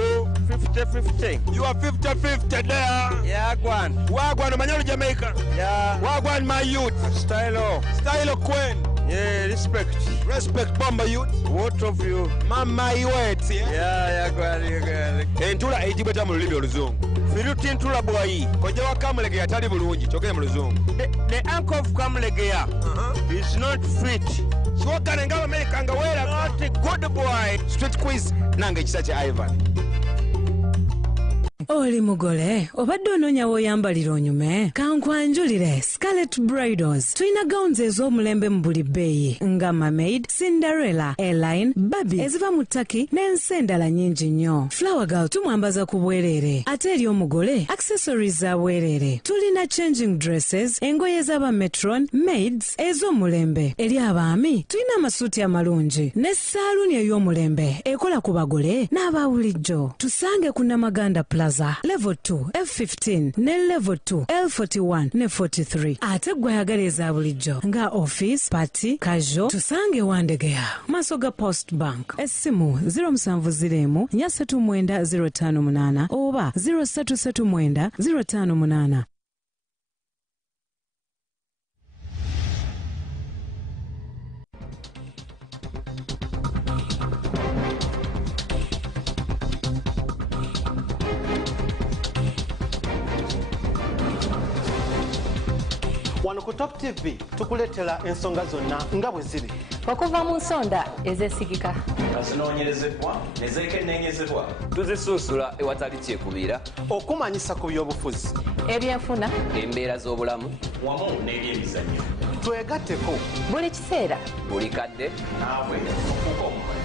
50-50. You are 50-50 there. Yeah, Gwan. Wagwan, Manolo Jamaica. Yeah. Wagwan, my youth. Stylo. Stylo Queen. Yeah, respect. Respect, Bomba youth. What of you? Mama, you wait. Yeah, Gwan. Entula ejibeta mu lulimi oluzungu. Firuti ntula boyi. Kojja wa Kamulege yatali bulungi. Kyogere mu luzungu. The uncle of Kamulegeya is not fit. Kiwakane nga America nga weera. Not a good boy. Street quiz nange ekisa kya Ivan. Oli mugole, obadde onoonya w'oyambalira onyume? Kankwanjulire Scarlet Bridals. Tulina gowns ez'omulembe mu buli bbeeyi nga Mermaid, Cinderella, Airline, Barbie eziva mu Turkey n'ensi endala nnyingi nnyo. Flower Girl tumwambaza ku bwereere. Ate eri omugole, accessories za bwereere. Tulina changing dresses, engoye z'aba matron, maids ez'omulembe. Eri abaami, tulina amasuuti amalungi ne saaluuni ey'omulembe ekola ku bagole n'abawulijjo. Tusange ku Namaganda Plaza. Level 2 F15 ne Level 2 L41 ne 43. Ate gwe ayagala eza bulijjo nga office, party, casual tusange Wandegeya Masoga Post Bank. Essimu 0701 39058 oba 0339 058. wano ku Top TV tukuleetera ensonga zonna nga bwe ziri okuva mu nsonda ez'esigika zinoonyerezebwa ne zeekenneenyezebwa tuzisunsula ewatali kyekubiira okumanyisa ku by'obufuzi ebyenfuna embeera z'obulamu wamu n'ebyemizannyo twegatteko buli kiseera buli kadde naabwe okuuka omumanya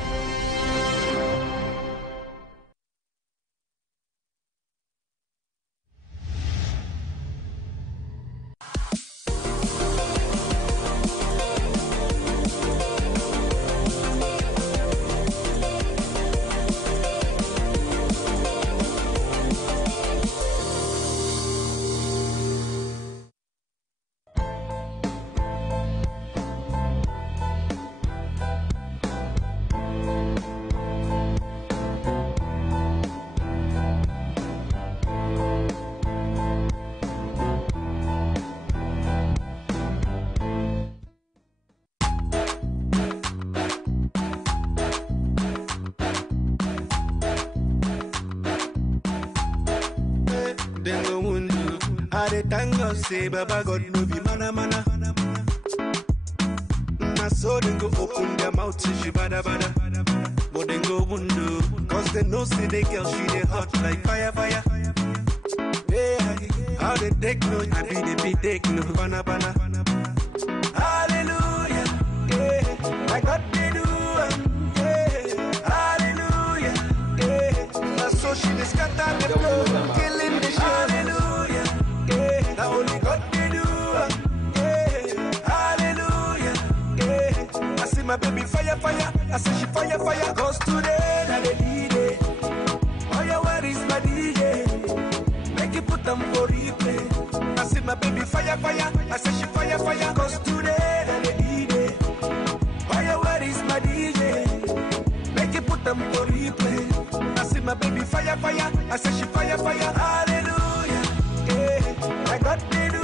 Thank God, say Baba God no be mana. My soul then go open their mouth to she bada. But then go window, cause they know say the girl she dey hot like fire. Yeah, how they take no, I be the big take no, bana. Hallelujah, yeah, my God they do, yeah, hallelujah, yeah. My soul she dey scatter the floor, killing the show. Hallelujah. Now only God they do, yeah. Hallelujah, yeah. I see my baby fire. I say she fire. Cause today now they need it. Oh yeah, where is my DJ? Make it put them for replay. I see my baby fire. I say she fire. Cause today now they need it. Oh yeah, where is my DJ? Make it put them for replay. I see my baby fire. I say she fire. Hallelujah, yeah. I got me do,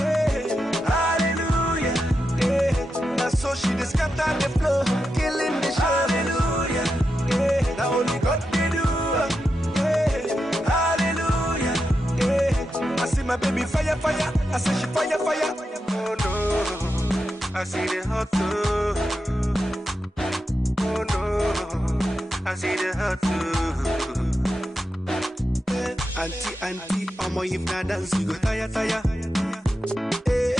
yeah. Hallelujah, yeah. That's so she just got on the floor, killing the show. Hallelujah, yeah. Now only got me do, yeah. Hallelujah, yeah. I see my baby fire. I say she fire. Oh no, I see the hot too. Oh no, I see the hot too. Auntie, if not dance, you go tire. Hey,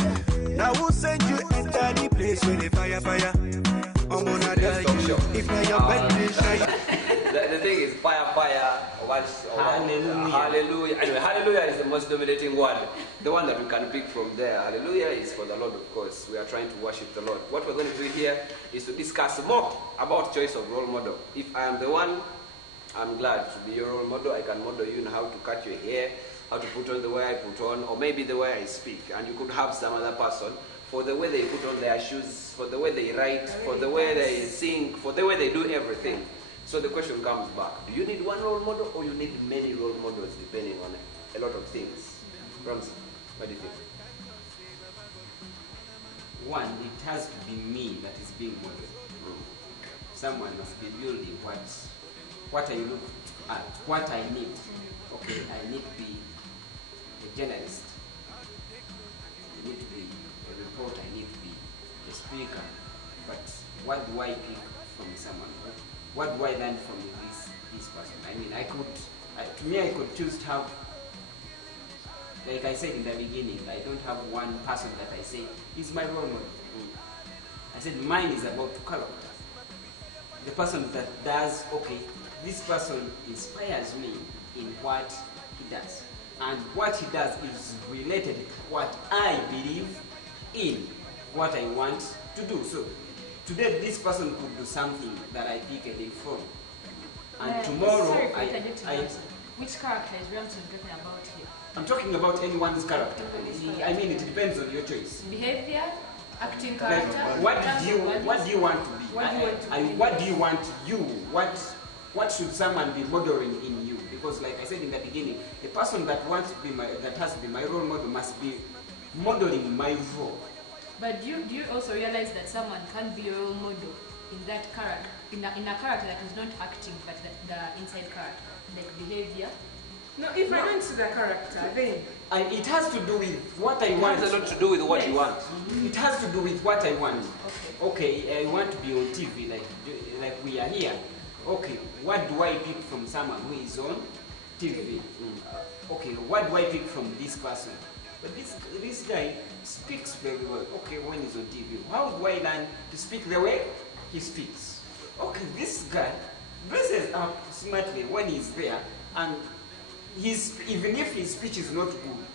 now who send you enter the place where the fire? I'm on a die. If not your bed, the thing is fire. Hallelujah. Anyway, hallelujah is the most dominating word. The one that we can pick from there. Hallelujah is for the Lord, of course. We are trying to worship the Lord. What we're going to do here is to discuss more about choice of role model. If I am the one, I'm glad to be your role model. I can model you in how to cut your hair, how to put on the way I put on, or maybe the way I speak. And you could have some other person for the way they put on their shoes, for the way they write, for the way they sing, for the way they do everything. So the question comes back, do you need one role model or you need many role models depending on a lot of things? Ramsey, what do you think? One, it has to be me that is being modeled. Someone must be building what I look at, what I need. Okay, I need to be a journalist. I need to be a reporter. I need to be a speaker. But what do I pick from someone? What do I learn from this person? I mean, I could choose to have, like I said in the beginning, I don't have one person that I say is my role model. I said mine is about character. The person that does, okay, this person inspires me in what he does. And what he does is related to what I believe in, what I want to do. So today this person could do something that I pick a day from. And tomorrow which character is Ramson talking about here? I'm talking about anyone's character. I mean, it depends on your choice. Behavior, acting character. Like, what do you want to be? What do you want you? What should someone be modeling in you? Because, like I said in the beginning, a person that wants to be that has to be my role model must be modeling my role. But do you also realize that someone can be a role model in that character, in a character that is not acting, but the inside character, like behavior, No, if I don't see the character, then... It has to do with what I want. It has a lot to do with what you want. It has to do with what I want. Okay, I want to be on TV like we are here. Okay, what do I pick from someone who is on TV? Okay, what do I pick from this person? But this guy speaks very well. Okay, when he's on TV, how do I learn to speak the way he speaks? Okay, this guy dresses up smartly when he's there, and even if his speech is not good,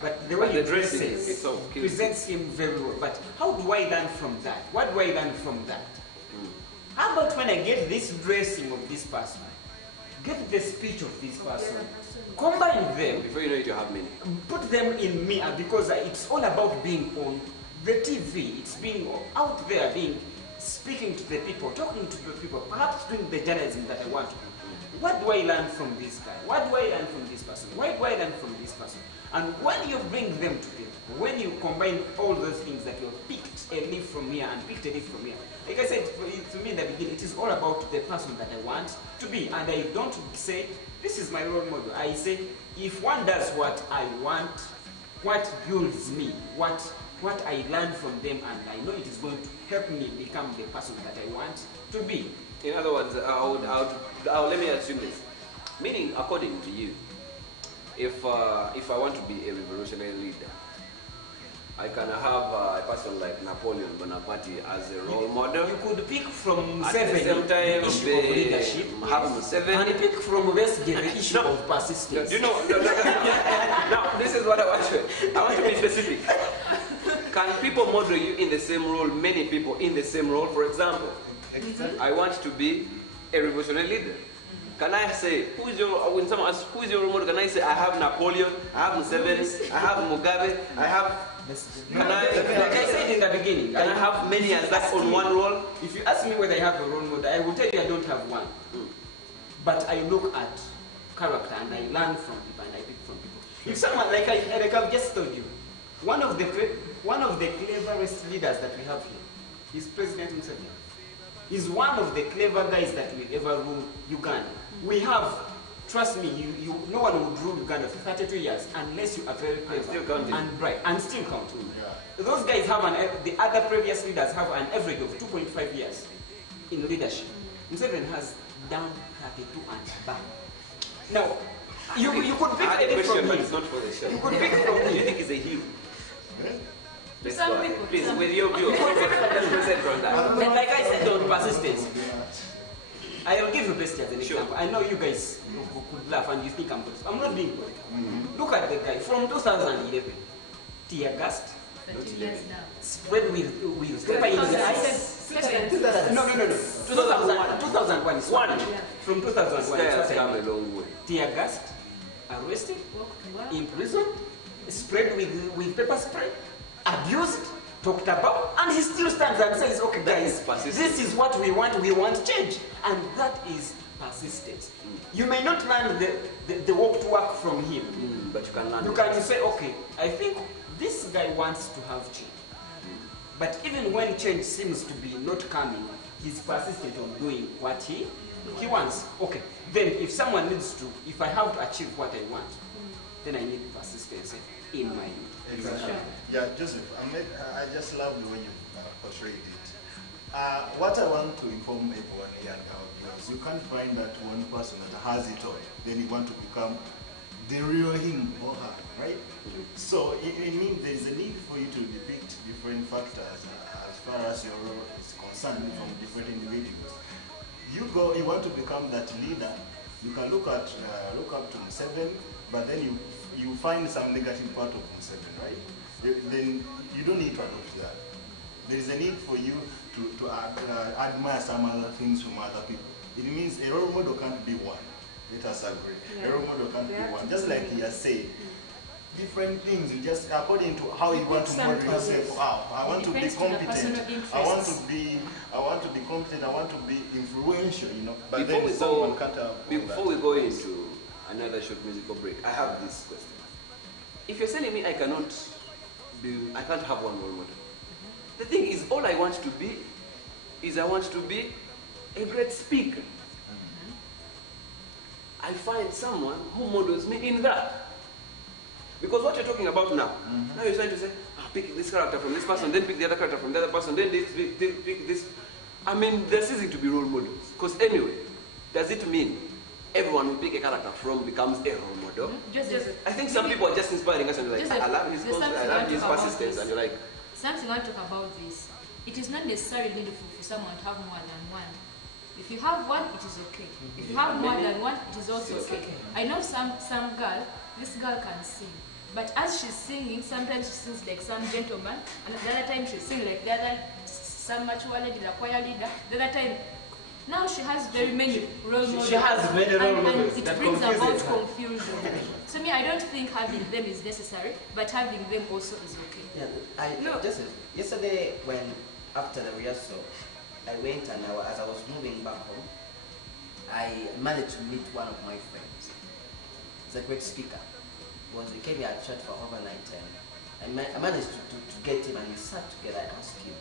but the way he dresses presents him very well. But how do I learn from that? What do I learn from that? How about when I get this dressing of this person, get the speech of this person, combine them. Before you know it, you have many. Put them in me, because it's all about being on the TV. It's being out there, speaking to the people, talking to the people, perhaps doing the journalism that I want to do. What do I learn from this guy? What do I learn from this person? Why do I learn from this person? And when you bring them together, when you combine all those things that you have picked a leaf from here and picked a leaf from here, like I said to me in the beginning, it is all about the person that I want to be. And I don't say, this is my role model. I say, if one does what I want, what builds me, what I learn from them, and I know it is going to help me become the person that I want to be. In other words, let me assume this. Meaning, according to you, if I want to be a revolutionary leader, I can have a person like Napoleon Bonaparte as a role model. You could pick from at seven the same time, the issue of leadership, have seven, and pick from Westgate the issue of persistence. You know, now this is what I want to be specific. Can people model you in the same role? Many people in the same role. For example, I want to be a revolutionary leader. Can I say, when someone asks, who is your role model? Can I say, I have Napoleon, I have Museveni, I have Mugabe, I have... Like I said in the beginning, can I have many as that on one role? If you ask me whether I have a role model, I will tell you I don't have one. But I look at character and I learn from people and I pick from people. If someone, like I've just told you, one of the cleverest leaders that we have here is President Museveni. He's one of the clever guys that will ever rule Uganda. We have, trust me, no one would rule Uganda for 32 years unless you are very clever and bright and still counting. Yeah. Those guys have the other previous leaders have an average of 2.5 years in leadership. Museveni has done 32 and back. Now, you could pick a from him. It's not for the show. You could pick from him. Do you think he's a hero? Some people. Please, with your view, let's present from that. And like I said on persistence, I will give you best as an example. I know you guys could laugh and you think I'm political. I'm not being political. Look at the guy from 2011. Tear gassed, spread with paper in his eyes. No. 2001 is one. From 2001 is what I mean. Tear gassed, arrested, imprisoned, spread with pepper spray, abused, talked about, and he still stands and says, okay guys, this is what we want change. And that is persistence. You may not learn the walk to work from him, but you can learn. You can say, okay, I think this guy wants to have change. But even when change seems to be not coming, he's persistent on doing what he wants. Okay, then if someone needs to, if I have to achieve what I want, then I need persistence in my Exactly. Yeah, Joseph, I just love the way you portrayed it. What I want to inform everyone here and our viewers, you can't find that one person that has it all, then you want to become the real him or her, right? So it means there is a need for you to depict different factors as far as your role is concerned from different individuals. You want to become that leader. You can look up to Museveni, but then you find some negative part of Museveni, right? Then you don't need to adopt that. There is a need for you to admire some other things from other people. It means a role model can't be one. Let us agree. Yeah. A role model can't be one. Just like he has said, different things, you just according to how you want to model yourself. Wow, I want to be competent. I want to be competent. I want to be influential, you know. But before we go into another short musical break, I have this question. If you're telling me I can't have one role model, the thing is, all I want to be is I want to be a great speaker. I find someone who models me in that. Because what you're talking about now, now you're trying to say, pick this character from this person, then pick the other character from the other person, then pick this. I mean, they're ceasing to be role models. Because anyway, does it mean everyone who pick a character from becomes a role model? I think some people are just inspiring us and you're like, I love his concept, I love his persistence, and you're like... Something I want to talk about this. It is not necessarily good for someone to have more than one. If you have one, it is okay. If you have more than one, it is also okay. I know some girl, this girl can sing. But as she's singing, sometimes she sings like some gentleman, and the other time she sings like the other, some mature lady, the choir leader. The other time, now she has very many role models. She has many role models. And it brings about confusion. So me, I don't think having them is necessary, but having them also is okay. Yeah, just yesterday after the rehearsal, I went and as I was moving back home, I managed to meet one of my friends. He's a great speaker. He came here at church for overnight, and I managed to get him, and we sat together. I asked him,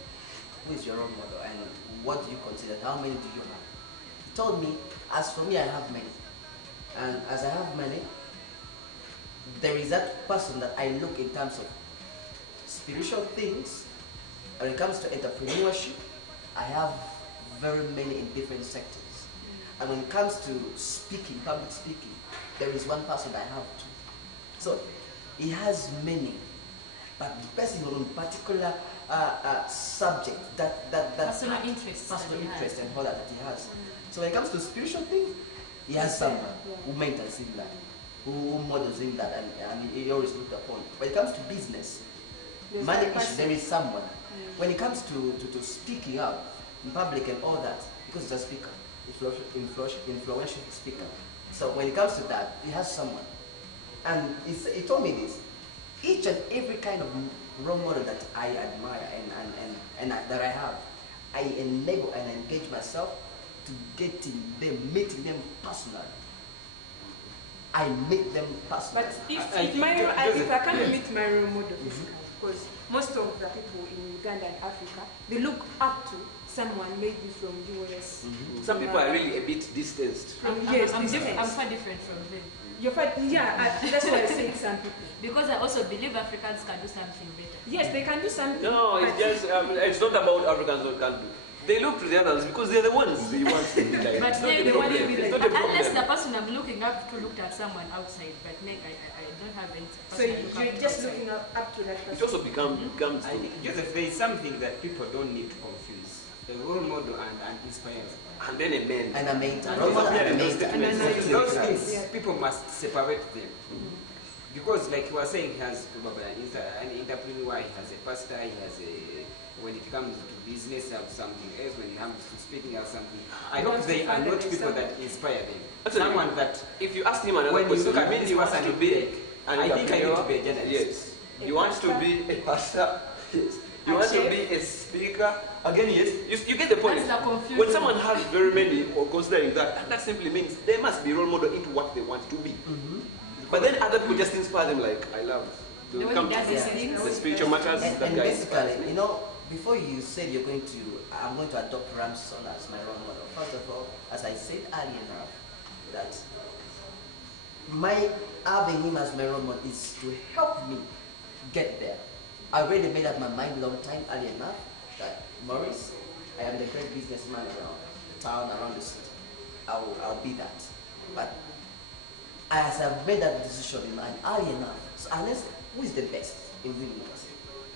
who is your role model and what do you consider? How many do you have? He told me, as for me, I have many. And as I have many, there is that person that I look in terms of spiritual things. When it comes to entrepreneurship, I have very many in different sectors. And when it comes to speaking, public speaking, there is one person I have too. So he has many, but depending on particular subject that personal interest and all that he has. So when it comes to spiritual things, he has someone who mentors him that, who models him that, and he always looked upon. When it comes to business, money issue, there is someone. When it comes to speaking up in public and all that, because he's a speaker, influential speaker. So when it comes to that, he has someone. And he told me this, each and every kind of role model that I admire and that I have, I enable and engage myself to getting them, meeting them personally. I meet them personally. But if I can't meet my role model, because most of the people in Uganda and Africa, they look up to someone maybe from US. Some people are really a bit distanced. I'm far different from them. You're far, that's why I say some people. Because I also believe Africans can do something better. Yes, they can do something. No, it's just, it's not about Africans who can't do. They look to the others because they're the ones you want to be like. But they're the ones to be like. Unless the person I'm looking up to looked at someone outside, but I don't have any. So you're just looking up to that person. It also becomes. I think, Joseph, there is something that people don't need to confuse: a role model and inspirer. And then a man. And a mentor. Those things, people must separate them. Because like you were saying, he has an entrepreneur, he has a pastor, he has a, when it comes to business, he has something else, when it comes to speaking, he has something. I hope they are not people that inspire them. Someone that, if you ask him another question, you mean you want to be I think I need to be a journalist. Yes. You want to be a pastor? Yes. You want to be a speaker? Again, yes. You get the point. When someone has very many, or considering that simply means they must be role model into what they want to be. But then other people just inspire them, like, I love. They come to the spiritual matters. And basically, before you said I'm going to adopt Ramson as my role model. First of all, as I said earlier enough, that my having him as my role model is to help me get there. I already made up my mind a long time earlier enough that Maurice, I am the great businessman around the town, around the city. I'll be that. But as I've made that decision in mind early enough, so unless who is the best in doing it?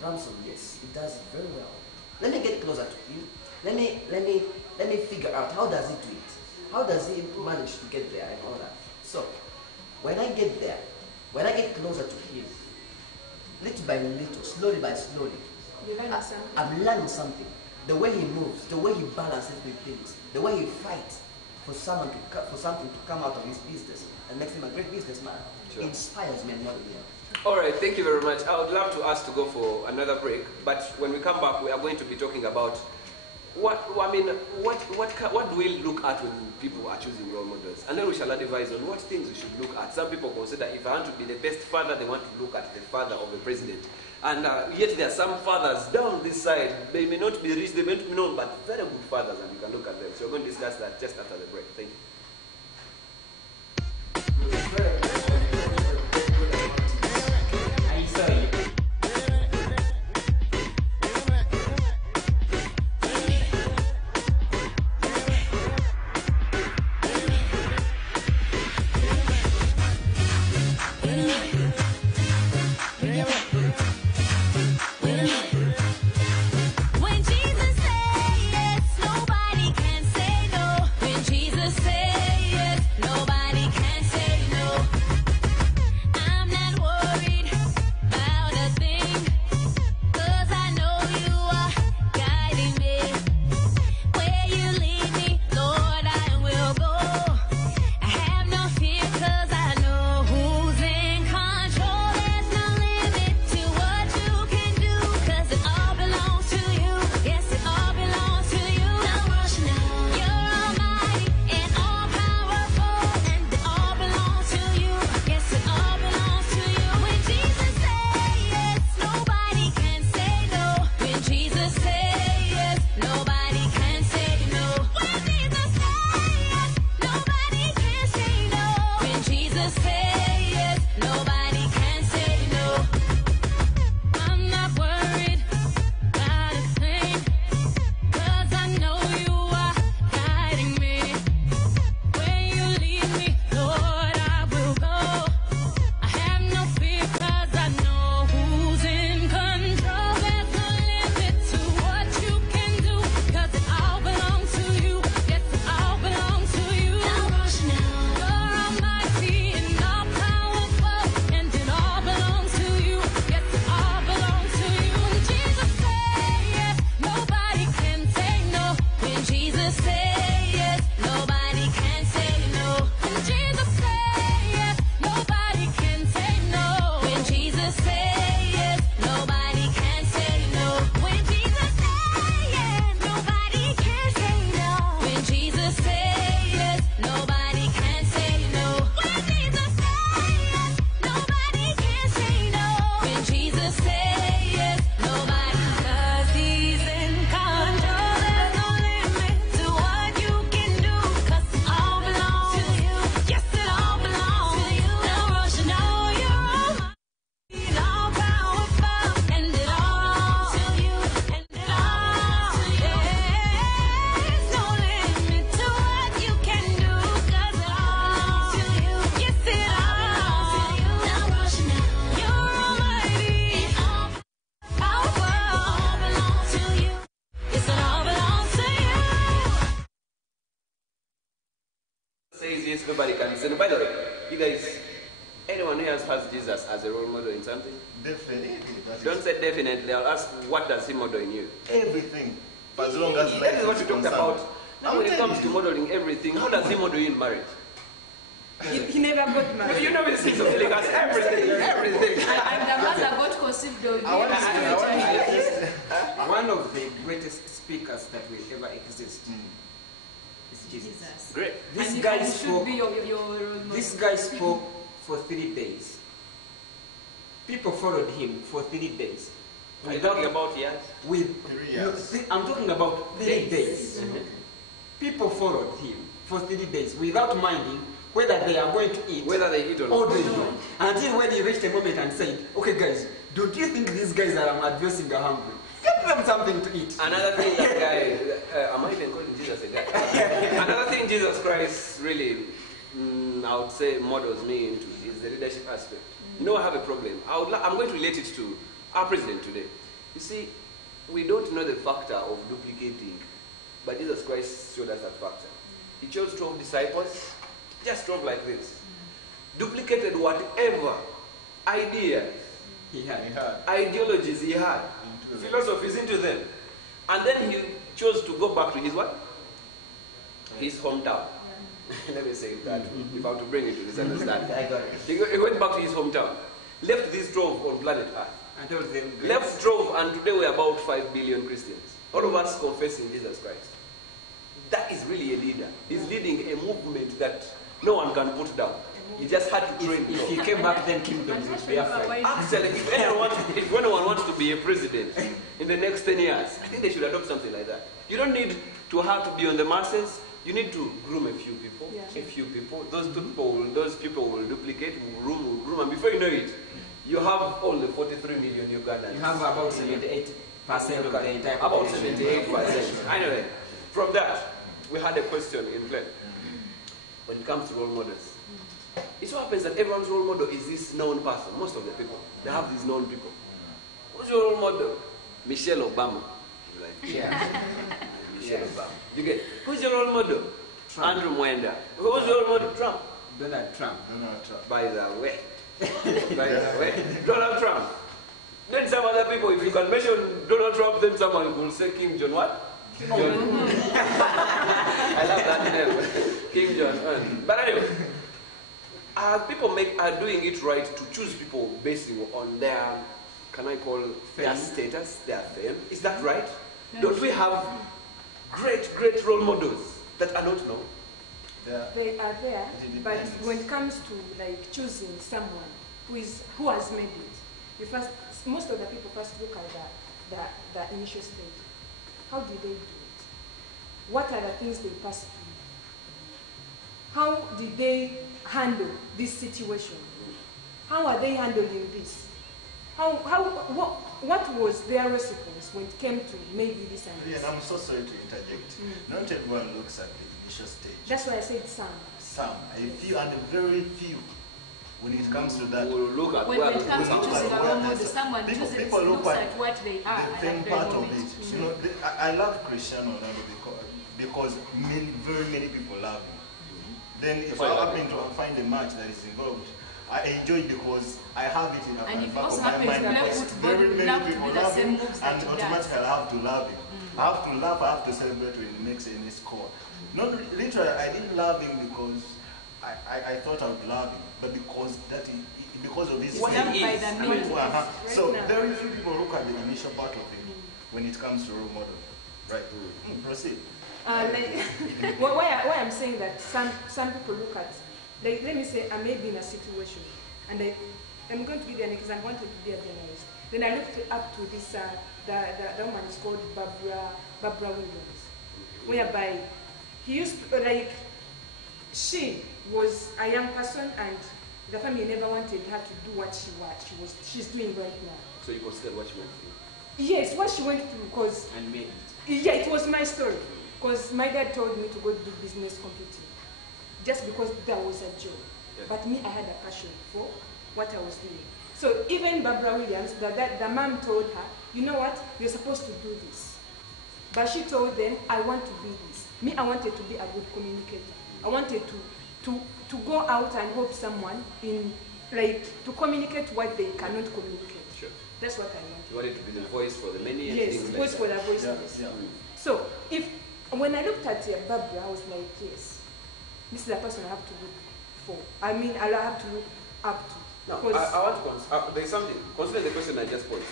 Ramson, yes, he does it very well. Let me get closer to him. Let me figure out how does he do it? How does he manage to get there and all that? So when I get there, when I get closer to him, little by little, slowly by slowly, I'm learning something. The way he moves, the way he balances with things, the way he fights for something to come out of his business and makes him a great businessman, inspires me more than ever. All right, thank you very much. I would love to ask to go for another break, but when we come back, we are going to be talking about what do we look at when people are choosing role models, and then we shall advise on what things we should look at. Some people consider if I want to be the best father, they want to look at the father of the president, and yet there are some fathers down this side. They may not be rich, they may not be known, but very good fathers, and you can look at them. So we're going to discuss that just after the break. Thank you. Jesus says yes, nobody can say no. When Jesus says yes, nobody can say no. When Jesus says yes, nobody can say no. When Jesus says yes, nobody can say no. When Jesus says yes, nobody can say no. When Jesus says yes, nobody can say no. When Jesus says yes, nobody, 'cause he's in control. There's no limit to what you can do, 'cause it all belongs to you. Yes, it all belongs to you. No rush, no, you're all mine. He's all powerful, and it all to you, and it all to you. There's no limit to what you can do, 'cause it all to you. Yes, it all to you. No rush, no, you're almighty. Power all belongs to you. Yes, it all belongs to you. Says yes, nobody can say no. By the way, you guys, anyone who has Jesus as a role model in something? Definitely. Don't say definitely. I'll ask, what does he model in you? Everything. For as long as That is what you talked about. Now, when it telling comes to modeling everything, how does he model you in marriage? He never got married. You know, it's like us, everything. And the mother got conceived of One of the greatest speakers that will ever exist is Jesus. Great. This And guy you should spoke. be your role model. This guy spoke for 3 days. People followed him for 3 days. Are you talking about years? With 3 years. I'm talking about 3 days. People followed him for 3 days without minding whether they are going to eat, whether they eat or or not. they don't. Until when he reached a moment and said, "Okay, guys, don't you think these guys that I'm addressing are hungry? Get them something to eat." Another thing that guy, am I even calling Jesus a guy? Another thing Jesus Christ really, I would say, models me into is the leadership aspect. You know, I have a problem. I'm going to relate it to our president today. You see, we don't know the factor of duplicating, but Jesus Christ showed us that factor. He chose 12 disciples, just 12 like this. Duplicated whatever ideas he had, ideologies he had, philosophies into them. And then he chose to go back to his what? His hometown. Let me say that if I have to bring it to this understanding. I got it. He went back to his hometown, left these 12 on planet Earth. And told them, left 12, and today we're about 5 billion Christians. All of us confessing Jesus Christ. That is really a leader. He's leading a movement that no one can put down. He just had to train. If he came back, then kingdoms would be afraid. Actually, if anyone wants to be a president in the next 10 years, I think they should adopt something like that. You don't need to have to be on the masses. You need to groom a few people. Yeah. A few people. Those people will duplicate, will groom, and before you know it, you have all the 43 million Ugandans. You have about 78% of the entire About population. 78%. Anyway, from that, we had a question in play. When it comes to role models, it so happens that everyone's role model is this known person. Most of the people, they have these known people. Who's your role model? Michelle Obama. Like, yeah. Michelle Obama. You get? Who's your role model? Trump. Andrew Mwenda. Who's your role model? Trump. Donald Trump. By the way. Donald Trump. Then some other people, if you can mention Donald Trump, then someone will say King John what? John. I love that name. King John. But anyway, people are doing it right to choose people based on their, can I call their status, their fame? Is that right? Don't we have great role models that are not known? They are there, but when it comes to like choosing someone who has made it, most of the people first look at the initial stage. How did they do it? What are the things they passed through? How did they handle this situation? How are they handling this? What was their response when it came to maybe this and this? Yeah, and I'm so sorry to interject. Not everyone looks at the initial stage. That's why I said some. Some, a few, and very few. When it comes to that, we'll look at when it comes to choosing a role model, someone people looks look at what they are the at thing that part very of moment. it. You know, I love Cristiano Ronaldo because very many people love him. Then if I happen to find a match that is involved, I enjoy it because I have it in the back of my mind. Because very many people love him, and automatically I have to love him. I have to laugh, I have to celebrate when he makes any score. Not literally, I didn't love him because I thought I would love him, but because of his What he is. So very few people look at the initial part of it when it comes to role model. Right. Proceed. Why I'm saying that some people look at, like, let me say I may be in a situation and I'm going to give you an example. I wanted to be a journalist. Then I looked up to this the woman is called Barbara Williams, whereby he used to, she was a young person and the family never wanted her to do what she's doing right now. So you consider what she went through? Yes, what she went through, because and made it. Yeah, it was my story. Because my dad told me to go do business computing, just because that was a job. Yeah. But me, I had a passion for what I was doing. So even Barbara Williams, the mom told her, you know what, you're supposed to do this. But she told them, I want to be this. Me, I wanted to be a good communicator. I wanted to go out and help someone to communicate what they cannot communicate. Sure. That's what I wanted. You wanted to be the voice for the many and yes, things like voice that. for the voiceless. Yeah. So when I looked at Barbara, I was like, yes, this is the person I have to look for. I mean, I have to look up to. No, I want to there's something, consider the question I just posed.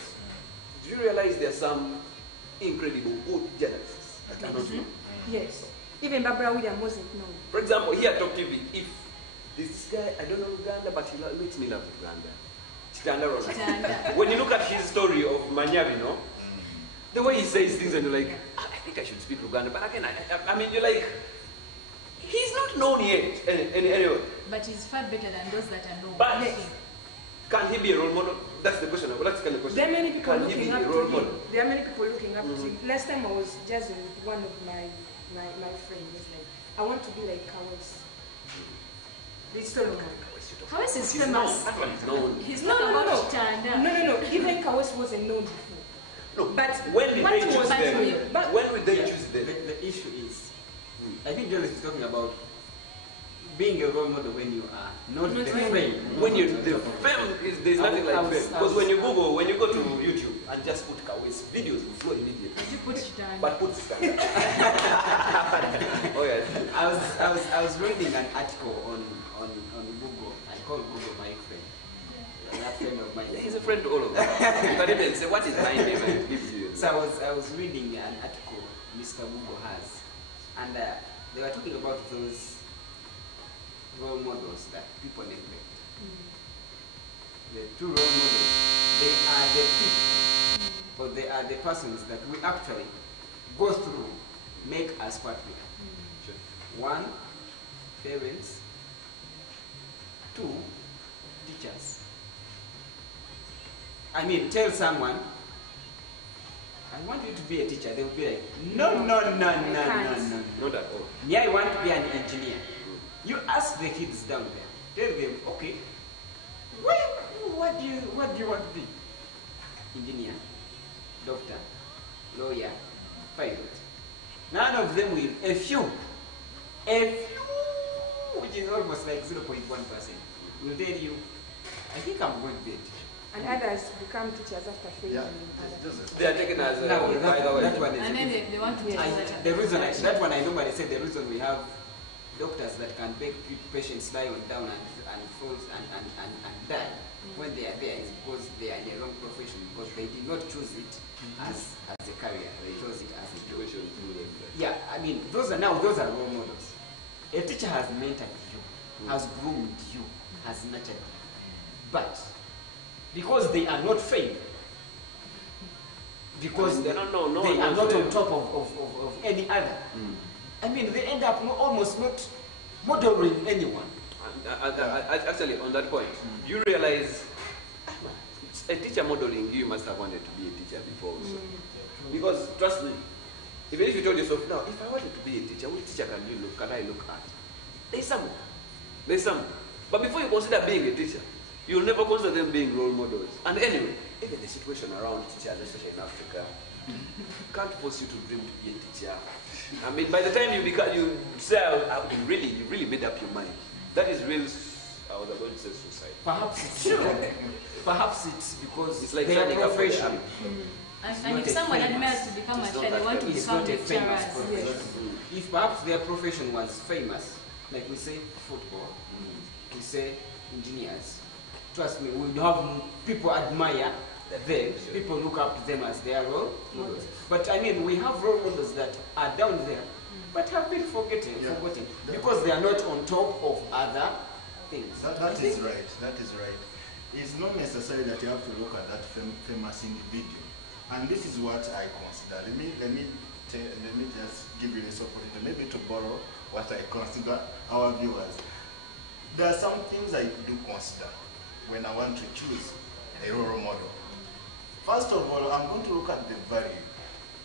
Do you realize there are some incredible good journalists that are not known? Yes. Even Barbara Williams wasn't known. For example, here at Top TV, if this guy, I don't know Uganda, but he makes me love Uganda. Chitanda Ronald. When you look at his story of Manyavino, the way he says things and you're like, I think I should speak Uganda, but again, I mean, you're like, he's not known yet anyway. But he's far better than those that are known. But can he be a role model? That's the question. That's the kind of question. There are many people looking up to him. Model? There are many people looking up to him. Last time I was jazzing with one of my friends. Was like, I want to be like Kawes. This sort of Kawes is famous. He's not about Chitanda. No. Even Kawes wasn't known before. No, but when did they choose them? But when would they choose them? The issue is, I think Joel is talking about being a role model when you are not the fame. When you're the fame, there's nothing like fame. Because when you go to YouTube and just put Kawes, videos will flow immediately. You put Chitanda. But put Chitanda. Oh yeah. I was reading an article on Google. I call Google my friend. That friend of mine. He's a friend to all of us. You can even say, what is my name? And it gives you. So I was reading an article Mr. Google has, and they were talking about those role models that people neglect. The two role models, they are the people, or they are the persons that we actually go through, make us what we are. One, parents. Two, teachers. I mean, tell someone, I want you to be a teacher. They will be like, no. Not at all. Me, I want to be an engineer. You ask the kids down there. Tell them, okay, what do you want to be? Engineer, doctor, lawyer, pilot. None of them will. A few, which is almost like 0.1%, will tell you, I think I'm going to be a teacher. And others become teachers after failing. They are taken as that one is and then they want to the reason that one I normally say the reason we have doctors that can make patients lie down and fall and die when they are there is because they are in the wrong profession, because they did not choose it as a career, they chose it as a job. Yeah, I mean those are role models. A teacher has mentored you, has groomed you, has nurtured you. But because they are not famed, because they are not on top of any other, I mean, they end up almost not modeling anyone. Actually, on that point, you realize a teacher modeling you must have wanted to be a teacher before also. Because trust me, even if you told yourself, now, if I wanted to be a teacher, which teacher can I look at? There's some. But before you consider being a teacher, you'll never consider them being role models. And anyway, even the situation around teachers, especially in Africa, can't force you to dream to be a teacher. I mean, by the time you say, you really made up your mind. That is real, I was about to say suicide. Perhaps it's because it's like they are signing up for the profession. army. And if someone admires to become a teacher, they want to become lecturers. Yes. If perhaps their profession was famous, like we say football, we say engineers, trust me, we would have people admire them, people look up to them as their role models. But I mean, we have role models that are down there, but have been forgotten because they are not on top of other things. That is right. That is right. It's not necessary that you have to look at that famous individual, and this is what I consider. Let me just give you this opportunity, maybe to borrow what I consider our viewers. There are some things I do consider when I want to choose a role model. First of all, I'm going to look at the value,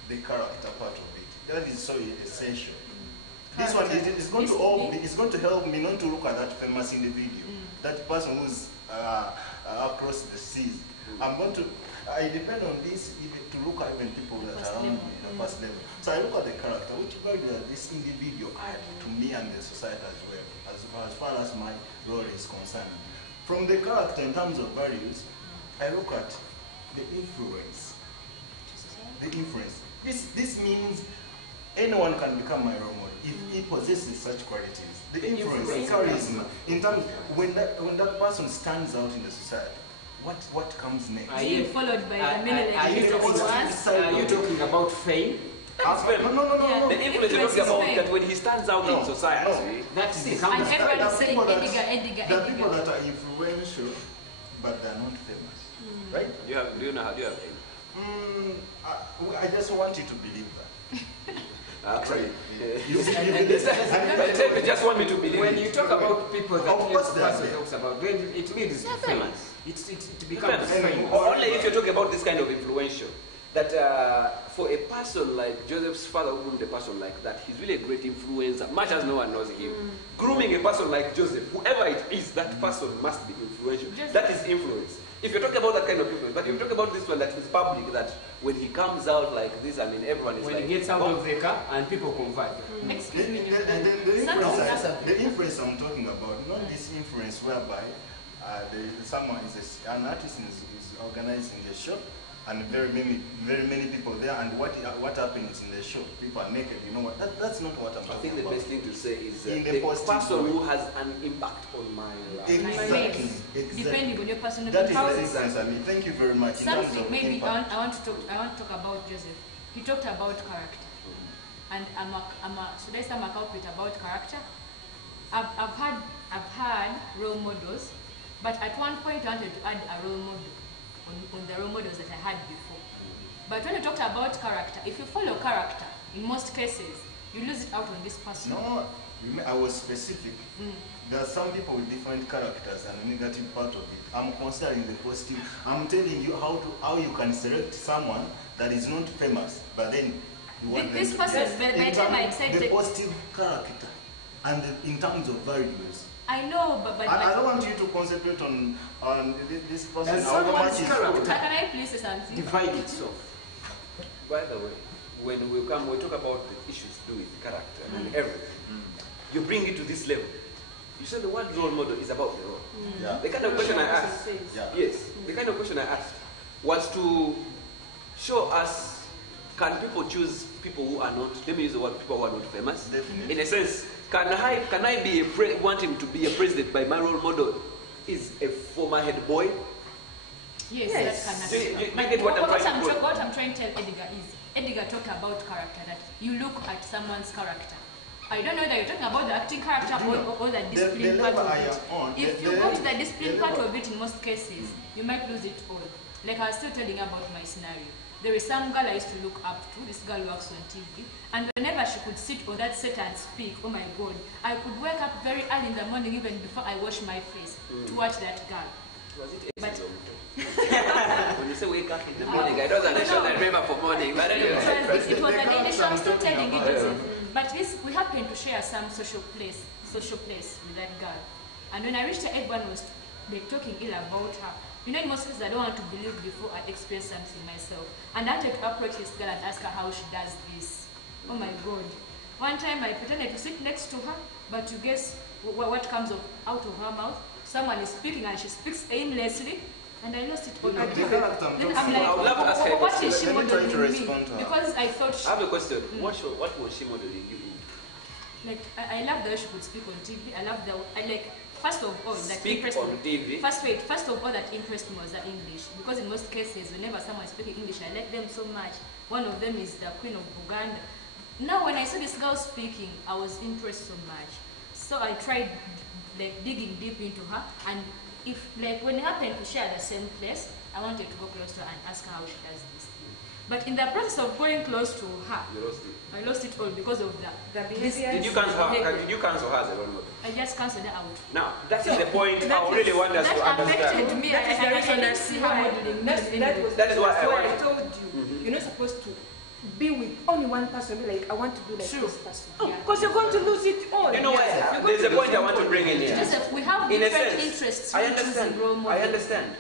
the character part of it. That is so essential. This one is going to help me not to look at that famous individual, that person who's across the seas. I depend on this to look at even people that are around me in the first level. So I look at the character, which value does this individual add to me and the society as well, as far as my role is concerned. From the character in terms of values, I look at the influence. The influence. This means anyone can become my role model if he possesses such qualities. The influence, charisma. In terms, when that person stands out in the society, what comes next? Are you followed by the many Are you talking about fame? No. The influence you're talking about that when he stands out in society. That is and everybody's saying Edgar. There are people that are influential, but they're not famous. Right? Do you know how do you have fame? I just want you to believe that. Actually, you just want me to believe. When you talk about people that person talks about, it leads to famous. It becomes famous. Only if you're talking about this kind of influential. That for a person like Joseph's father who groomed a person like that, he's really a great influencer, much as no one knows him. Grooming a person like Joseph, whoever it is, that person must be influential. That is influence. If you're talking about that kind of influence, but if you talk about this one that is public, that when he comes out like this, I mean, everyone is when like... he gets out of the car and people convert. Excuse me. The influence I'm talking about, not this influence whereby someone is an artist is organizing a show, and very many people there, and what happens in the show? People are naked. You know what? That's not what I'm talking about. I think the best thing to say is in the person who has an impact on my life. Exactly. Depending on your personal. That is the sense. I mean, thank you very much. Something maybe I want to talk about Joseph. He talked about character, and should I say I'm a culprit about character? I've had role models, but at one point I wanted to add a role model on the role models that I had before. But when you talked about character, if you follow character, in most cases, you lose it out on this person. No, I was specific. There are some people with different characters and a negative part of it. I'm considering the positive. I'm telling you how you can select someone that is not famous, but then you want this person, by the time I said the positive character and in terms of values. I know, but I don't want you to concentrate on this person. Someone's character. Can I please say something? Divide itself. By the way, when we talk about the issues to do with character and everything, you bring it to this level. You said the word role model is about the role. The kind of question I asked, the kind of question I asked was to show us, can people choose people who are not, let me use the word people who are not famous? Definitely. In a sense, can I be wanting to be a president by my role model is a former head boy? Yes, that can happen. You get what I'm trying to tell Edgar is, Edgar talked about character, that you look at someone's character. I don't know that you're talking about the acting character or the discipline part of it. If you go to the discipline part of it, in most cases, you might lose it all. Like I was still telling you about my scenario. There is some girl I used to look up to. This girl works on TV. And whenever she could sit on that set and speak, oh my God, I could wake up very early in the morning, even before I wash my face, to watch that girl. Was it when you say wake up in the morning, I don't understand. I remember for morning. But anyway. It was a daily show. I'm still telling you, Joseph. But we happened to share some social place with that girl. And when I reached her, everyone was talking ill about her. You know, in most cases, I don't want to believe before I experience something myself. And I had to approach this girl and ask her how she does this. Oh my God. One time I pretended to sit next to her, but you guess what comes out of her mouth? Someone is speaking and she speaks aimlessly. And I lost it all. The character, I'm Then just- I'm like, I would love to ask her a what question. is she Let me try to modeling me? respond to her. Because I thought I have a question. What was she modeling you? like I love the way she could speak on TV. I love the first of all that Speak impressed on me. TV? First of all that impressed me was the English, because in most cases whenever someone is speaking English I like them so much. One of them is the Queen of Uganda. Now when I saw this girl speaking, I was impressed so much. So I tried like digging deep into her, and if like when it happened to share the same place, I wanted to go close to her and ask her how she does this thing. But in the process of going close to her, You lost it. I lost it all because of the behavior. Did you cancel her? Did you cancel her as a role model? I just cancelled her out. Now, that is the point I really want us to That affected understand. me. That is the reason I that didn't see her modeling. That is why I I want- told you. You're not supposed to be with only one person. Be like, I want to be like this person. Oh, because you're going to lose it all. You know what? Yes. There's a point I want to bring in here. Joseph, we have In a different sense, interests. I We choose understand. a role model. I understand.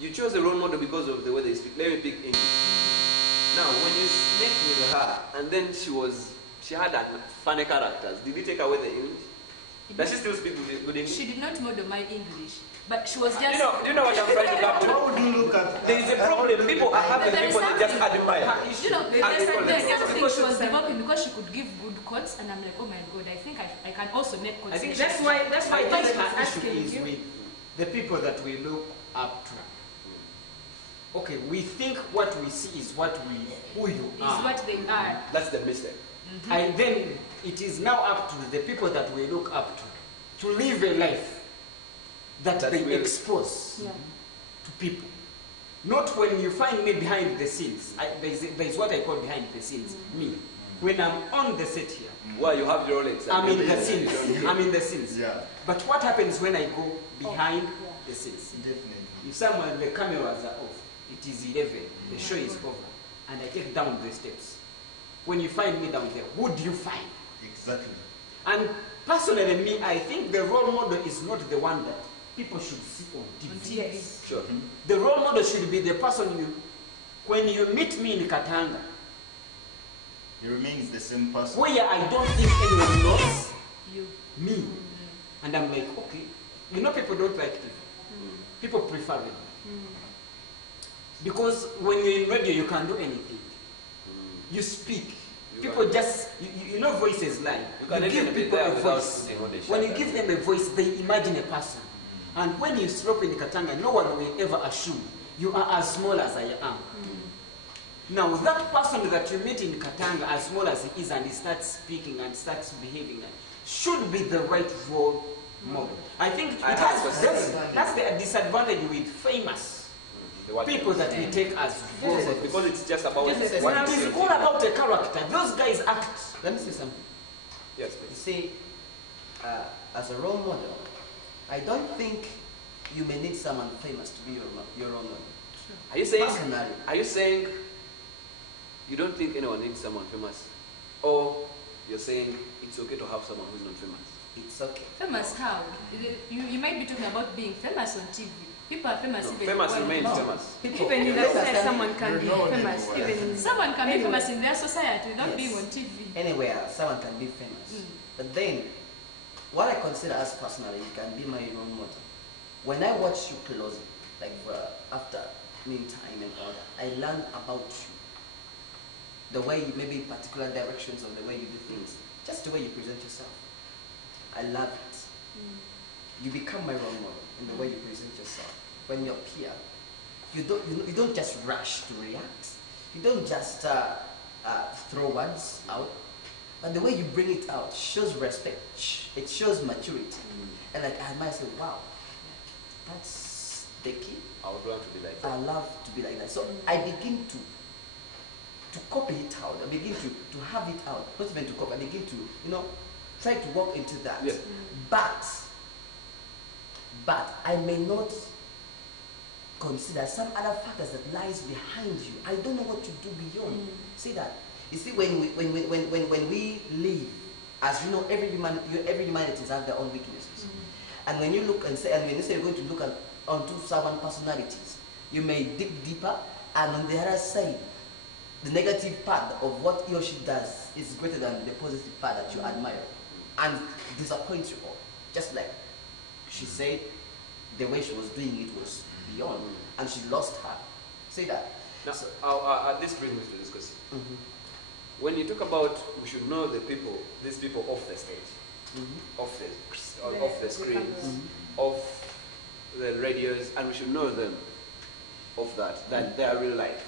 You chose a role model because of the way they speak. Let me pick English. Now, when you met with her, and then she had funny characters, did you take away the English? Does she still speak good English? She did not model my English, but she was just. Do you know what I'm trying to come to? How would you look at There is a problem. People are having There is people they just something- admire. You know, And there's people they- something she was developing because she could give good quotes, and I'm like, oh my god, I think I can also make quotes. I think That's why I think I was her issue asking is you. with the people that we look up to. Okay, we think what we see is who you Is are. what they are. That's the mistake. And then it is now up to the people that we look up to live a life that they will- expose to people. Not when you find me behind the scenes. There is what I call behind the scenes. Me. When I'm on the set here. Well, you have your legs. I'm in the scenes. I'm in the scenes. Yeah. But what happens when I go behind the scenes? Definitely. If someone, the cameras are off, it is 11, the show is over, and I get down the steps. When you find me down there, who do you find? Exactly. And personally, me, I think the role model is not the one that people should see on TV. Yes. Sure. The role model should be the person when you meet me in Katanga, He remains the same person. where I don't think anyone knows You. me. And I'm like, okay, you know people don't like TV. People prefer radio. Because when you're in radio, you can do anything. You speak. People just, you know voices lie. You can You even give be people there a without voice. putting on the When you shirt. give them a voice, they imagine a person. And when you slope in Katanga, no one will ever assume you are as small as I am. Now, that person that you meet in Katanga, as small as he is, and he starts speaking and starts behaving, should be the right role model. I think it I has, understand. that's the disadvantage with famous people that we take as role models. Because it's just about When it is all about a character, those guys act. Let me say something. Yes, You please. see, as a role model, I don't think you may need someone famous to be your role model. Are you saying? Personally. Are you saying you don't think anyone needs someone famous, or you're saying it's okay to have someone who's not famous? It's okay. Famous how? You might be talking about being famous on TV. People are famous No, even famous when- remains No. famous. Even in that sense, someone can be famous. Even Someone can be anywhere. famous in their society without Yes. being on TV. Anywhere, someone can be famous. But then, what I consider as personally, you can be my role model. When I watch you closely, like after meantime and all that, I learn about you. The way you, maybe particular directions of the way you do things, just the way you present yourself. I love it. You become my role model in the way you present yourself. When you're here, you don't just rush to react. You don't just throw words out. But the way you bring it out shows respect. It shows maturity. And like I might say, wow, that's the key. I would love to be like that. I love to be like that. So I begin to copy it out. I begin to have it out. Not even to copy. I begin to, try to walk into that. Yes. But I may not consider some other factors that lies behind you. I don't know what to do beyond. See that? You see, when we live, as you know, every humanity has their own weaknesses. And when you look and say, and when you say you're going to look onto someone's personalities, you may dig deeper, and on the other side, the negative part of what he or she does is greater than the positive part that you admire, and disappoints you all. Just like she said, the way she was doing it was be on, and she lost her. Say that. Now, this brings me to this question. When you talk about we should know the people, these people off the stage, off the screens, off the radios, and we should know them of that they are real life.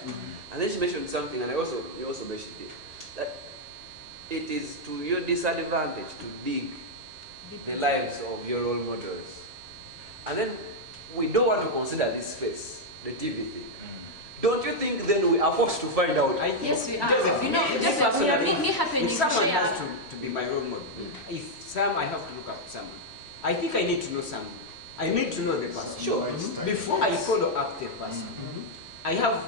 And then she mentioned something, and you also mentioned it, that it is to your disadvantage to dig the lives of your role models. And then we don't want to consider this space, the TV thing. Don't you think then we are forced to find out? Yes, we are. Joseph, You know, if someone has to be my role model, if I have to look up to someone, I think I need to know someone. I need to know the person. Sure. Before I follow up the person, I have,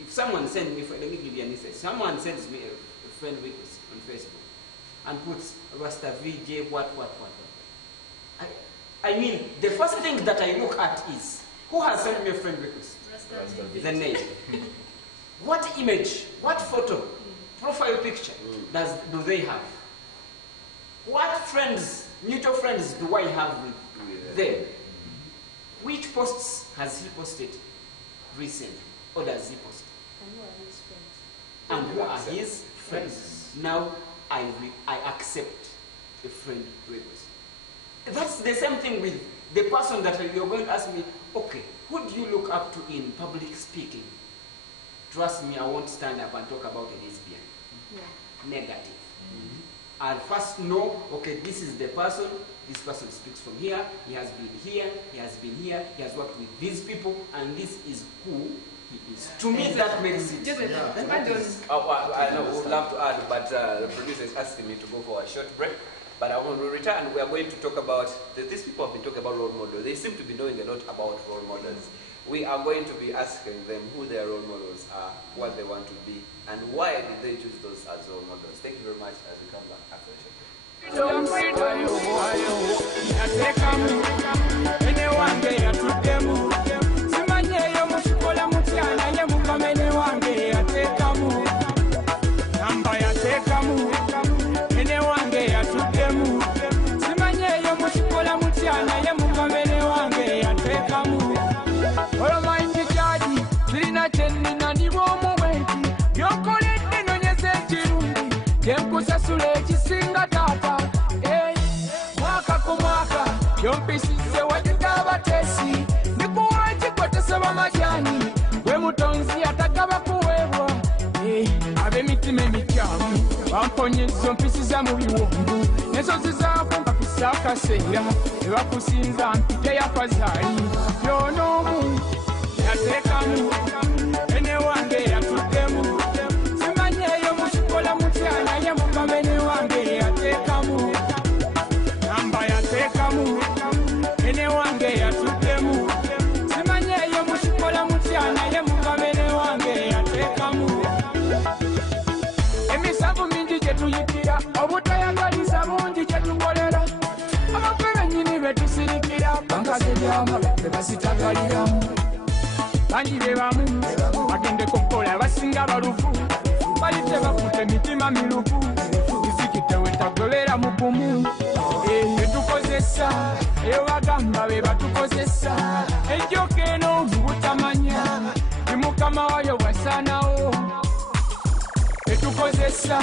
if someone sends me, let me give you an instance. Someone sends me a friend request on Facebook and puts Rasta VJ, what. I mean, the first thing that I look at is, who has sent me a friend request? The name. What image, what photo, profile picture do they have? What friends, mutual friends do I have with them? Which posts has he posted recently? Or does he post? And who are his friends? Now I accept a friend request. That's the same thing with the person that you're going to ask me, okay, who do you look up to in public speaking? Trust me, I won't stand up and talk about a lesbian. Negative. I'll first know, okay, this is the person, this person speaks from here, he has been here, he has been here, he has worked with these people, and this is who he is. To me, that makes it. I know, we would love to add, but the producer is asking me to go for a short break. But when we return, we are going to talk about, these people have been talking about role models. They seem to be knowing a lot about role models. We are going to be asking them who their role models are, what they want to be, and why did they choose those as role models. Thank you very much as we come back after the Kusasula ekisinga taata mwaka ku mwaka yompisize wajitaba tesi ndikuwachi kwetesaba majani gwe mutonzi atagaba kuwebwa ab'emitima emikyamu bamponyeza ompisiza mu biwonvu n'ensozi zaako mpapisa akaseera ne bakusinza mpite yafazaali yoonoomu yateekamu ene wange yatuddemu simanyeeyo mukikola mutya naye mukamene wange yateekamu namba yateekamu ene wange yatuddemu simanyeeyo mukikola mutya naye mukamene wange yateekamu emisanvu mingi gye tuyitira obutayagaliza bungi gye tukolera abaffe bennyini be tusirikira bankaze byama be basitagaliramu bangi be bamu bagende kukola basinga balufu bayite bakutte emitima milufu izikite wetagobera mu bumu betukozesa eyo bagamba be batukozesa enjoka eno mu butamanya ni mukama wayo bwasaanawo betukozesa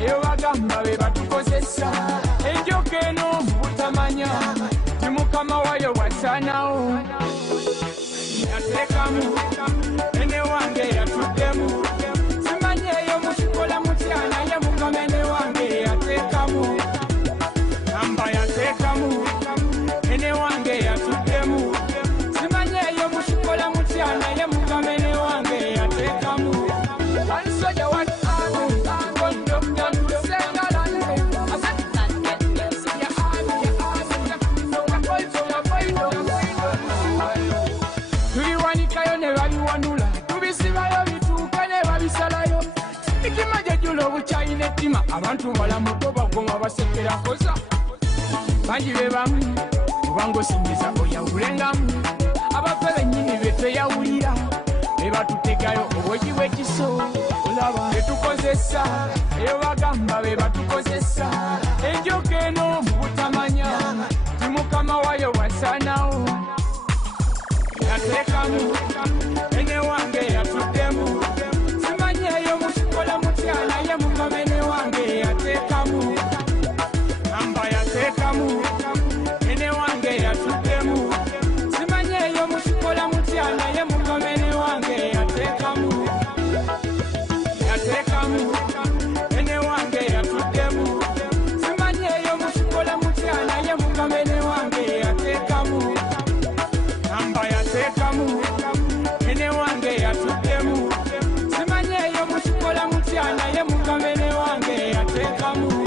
eyo bagamba be batukozesa enjoka eno mu butamanya ni mukama wayo bwasaanawo yateekamu ene wange yatuddemu simanyeeyo mukikola mutya naye mukamene wange yateekamu namba yateekamu ene wange yatuddemu simanyeeyo mukikola mutya naye mukamene wange yateekamu wansoja tuliwanikayo ne babiwanula tubisibayo bituuke ne babisalayo ikimaje jula obukyayina ettima abantu balamuko bagoma basekera koza bangi be bamu kubanga osingiza oyawulengamu abaffe bennyini be tweyawulira ne batutegayo obwogi bw'ekiso olaba betukozesa eyo bagamba be batukozesa enjoka eno mu butamanya ti mukama wayo wasaanawo yateekamu ene wange yatuddemu simanyeeyo mukikola mutya naye mukama ene wange yateekamu amba yateekamu ene wange yatuddemu simanyeeyo mukikola mutya naye mukama ene wange yateekamu yateekamu ene wange yatuddemu simanyeeyo mukikola mutya naye mukama ene wange yateekamu amba yateekamu ene wange yatuddemu simanyeeyo mukikola mutya naye mukama ene wange yateekamu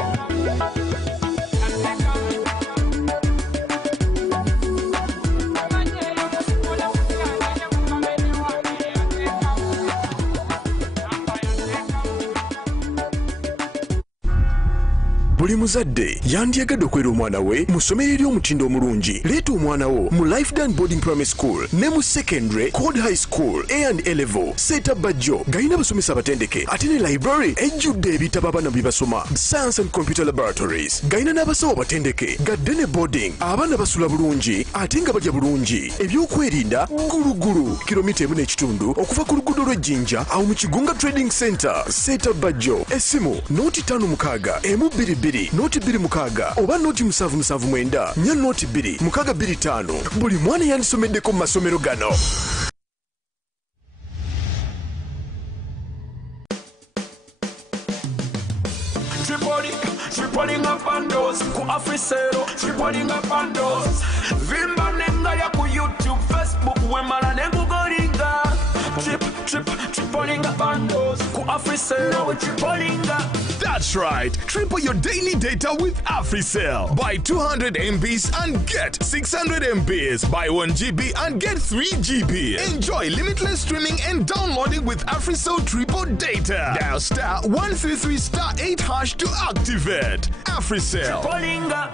buli muzadde yandyagadde okwera omwana we mu ssomero ery'omutindo omulungi leeta omwana wo mu lifedan boarding primary school ne mu secondary code high school A&A level seeta bajjo galina basomesa abatendeke ate ne library ejjudde ebitabo abaana bye basoma science and computer laboratories galina n'abasawo batendeke gadde ne boarding abaana basula bulungi ate nga balya bulungi ebyokwerinda gulugulu kilomita 1.5 okuva ku luguudo lw'ejjinja awo mu kigunga trading center seeta bajjo essimu noti 56 M22 noti 26 oba noti 779 nya noti 2 625 buli mwana yandisomeddeko mu masomero gano. Tripoling up on those, ku afisero, tripoling up on those. Vimba nenga ya ku YouTube, Facebook, wemala nengu goringa. Tripoling up on those, ku afisero, tripoling up. That's right. Triple your daily data with AfriCell. Buy 200 MBs and get 600 MBs. Buy 1 GB and get 3 GB. Enjoy limitless streaming and downloading with AfriCell Triple Data. Dial *133*8 hash to activate. AfriCell. Tripoling up.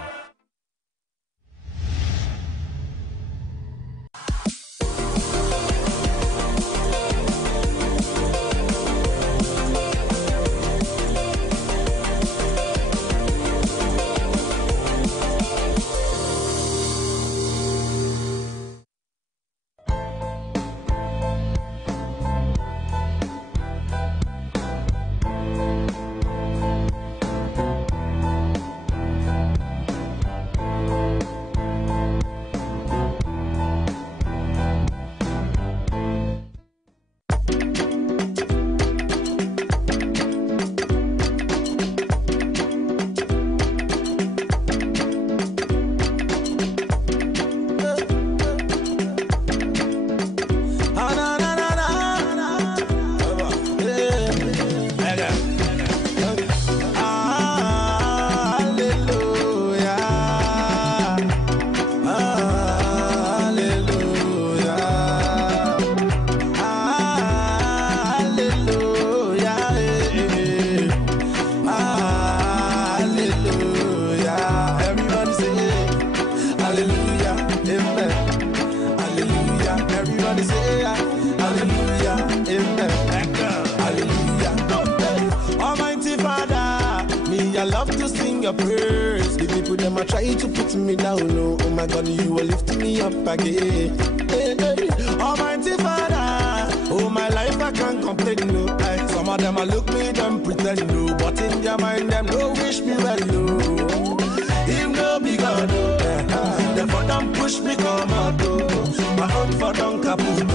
your praise. The people them are trying to put me down. Oh my God, you are lifting me up again. Hey, hey. Almighty Father, oh my life I can't complain. No, some of them I look me, them pretend no, but in their mind them no wish me well. No, him no be God. Them for them push me come out. My own for them caput.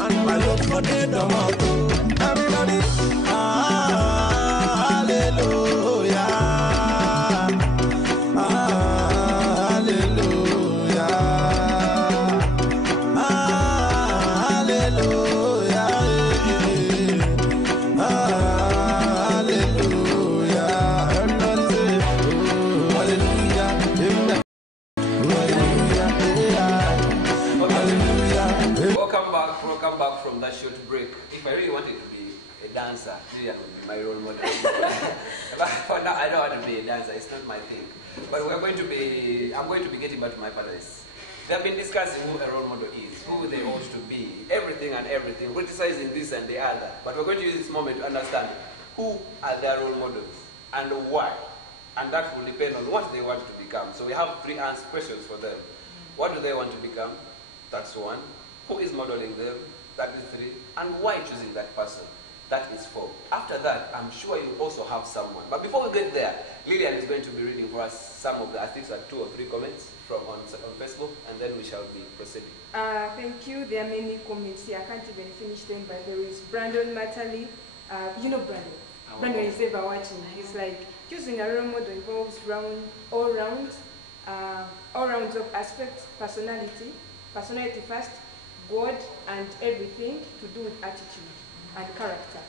And my love for the tomato. Everybody, hallelujah. Welcome back from that short break. If I really wanted to be a dancer, Julian would be my role model. But for now, I don't want to be a dancer. It's not my thing. But I'm going to be getting back to my parents. They have been discussing who a role model is, who they ought to be, everything and everything, criticizing this and the other. But we're going to use this moment to understand who are their role models and why. And that will depend on what they want to become. So we have three questions for them. What do they want to become? That's one. who is modeling them, that is 3, and why choosing that person, that is 4. After that, I'm sure you also have someone. But before we get there, Lillian is going to be reading for us some of the, I think, 2 or 3 comments from on Facebook, and then we shall be proceeding. Thank you. There are many comments here. I can't even finish them, but there is Brandon Matali. You know Brandon. Brandon is ever watching. He's like, choosing a role model involves all rounds of aspects, personality first, God, and everything to do with attitude and character.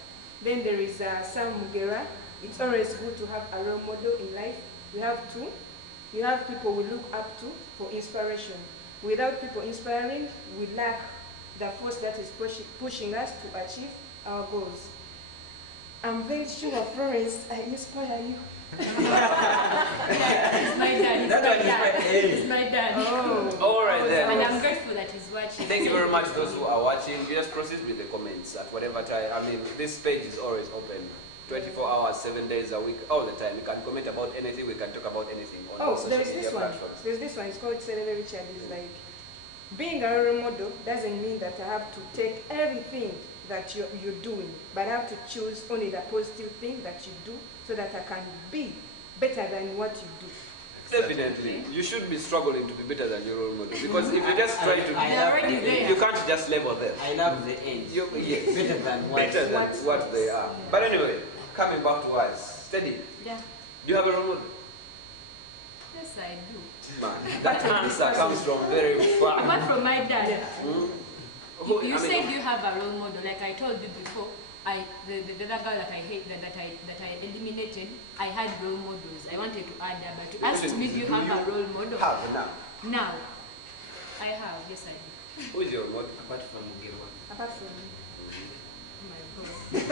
Then there is Sam Mugera. It's always good to have a role model in life. You have people we look up to for inspiration. Without people inspiring, we lack the force that is pushing us to achieve our goals. I'm very sure, Florence, I inspire you. It's my dad. It's my dad. Oh. All right then. And I'm grateful that he's watching. Thank you very much, those who are watching. You just proceed with the comments at whatever time. I mean, this page is always open. 24 hours, 7 days a week, all the time. You can comment about anything, we can talk about anything on all social media platforms. There's this one, it's called Celebrity Richard. It's like, being a role model doesn't mean that I have to take everything that you're doing, but I have to choose only the positive thing that you do so that I can be better than what you do. Definitely. You should be struggling to be better than your role model, because if you just try to, you can't just label them. I love the end. Yes. Better than what they are. But anyway, coming back to us, Steady. Yeah. Do you have a role model? Yes, I do. Man, that answer comes from very far. Apart from my dad. Hmm? You said you have a role model. Like I told you before, the other girl that I hate, that I eliminated, I had role models. I wanted to add that, but you asked me, do you have a role model? Have now. Now, I have. Yes, I do. Who is your model? Apart from Mugewa. Apart from Oh my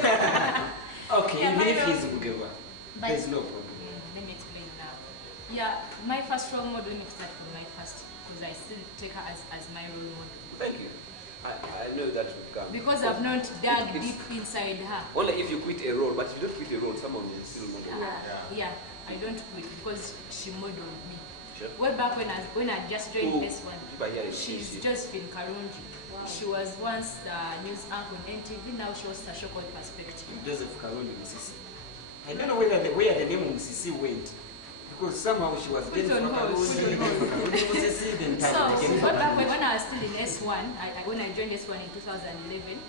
God. Okay, Yeah, even if my he's Mugewa, there's no problem. Let me explain now. Yeah, my first role model, let me start with my first, because I still take her as my role model. Thank you. I know that would come. Because I've not dug deep inside her. Only if you quit a role, but if you don't quit a role, someone will still model. Yeah, I don't quit because she modeled me. Sure. Way back when I just joined this one, she's Josephine Karungi. Wow. She was once the news anchor on NTV, now she was Tasha called Perspective. Joseph Karungi Musisi. I don't know where the name of Musisi went. Because somehow she was getting from Karungi, then So, way back when I was still in S1, when I joined S1 in 2011,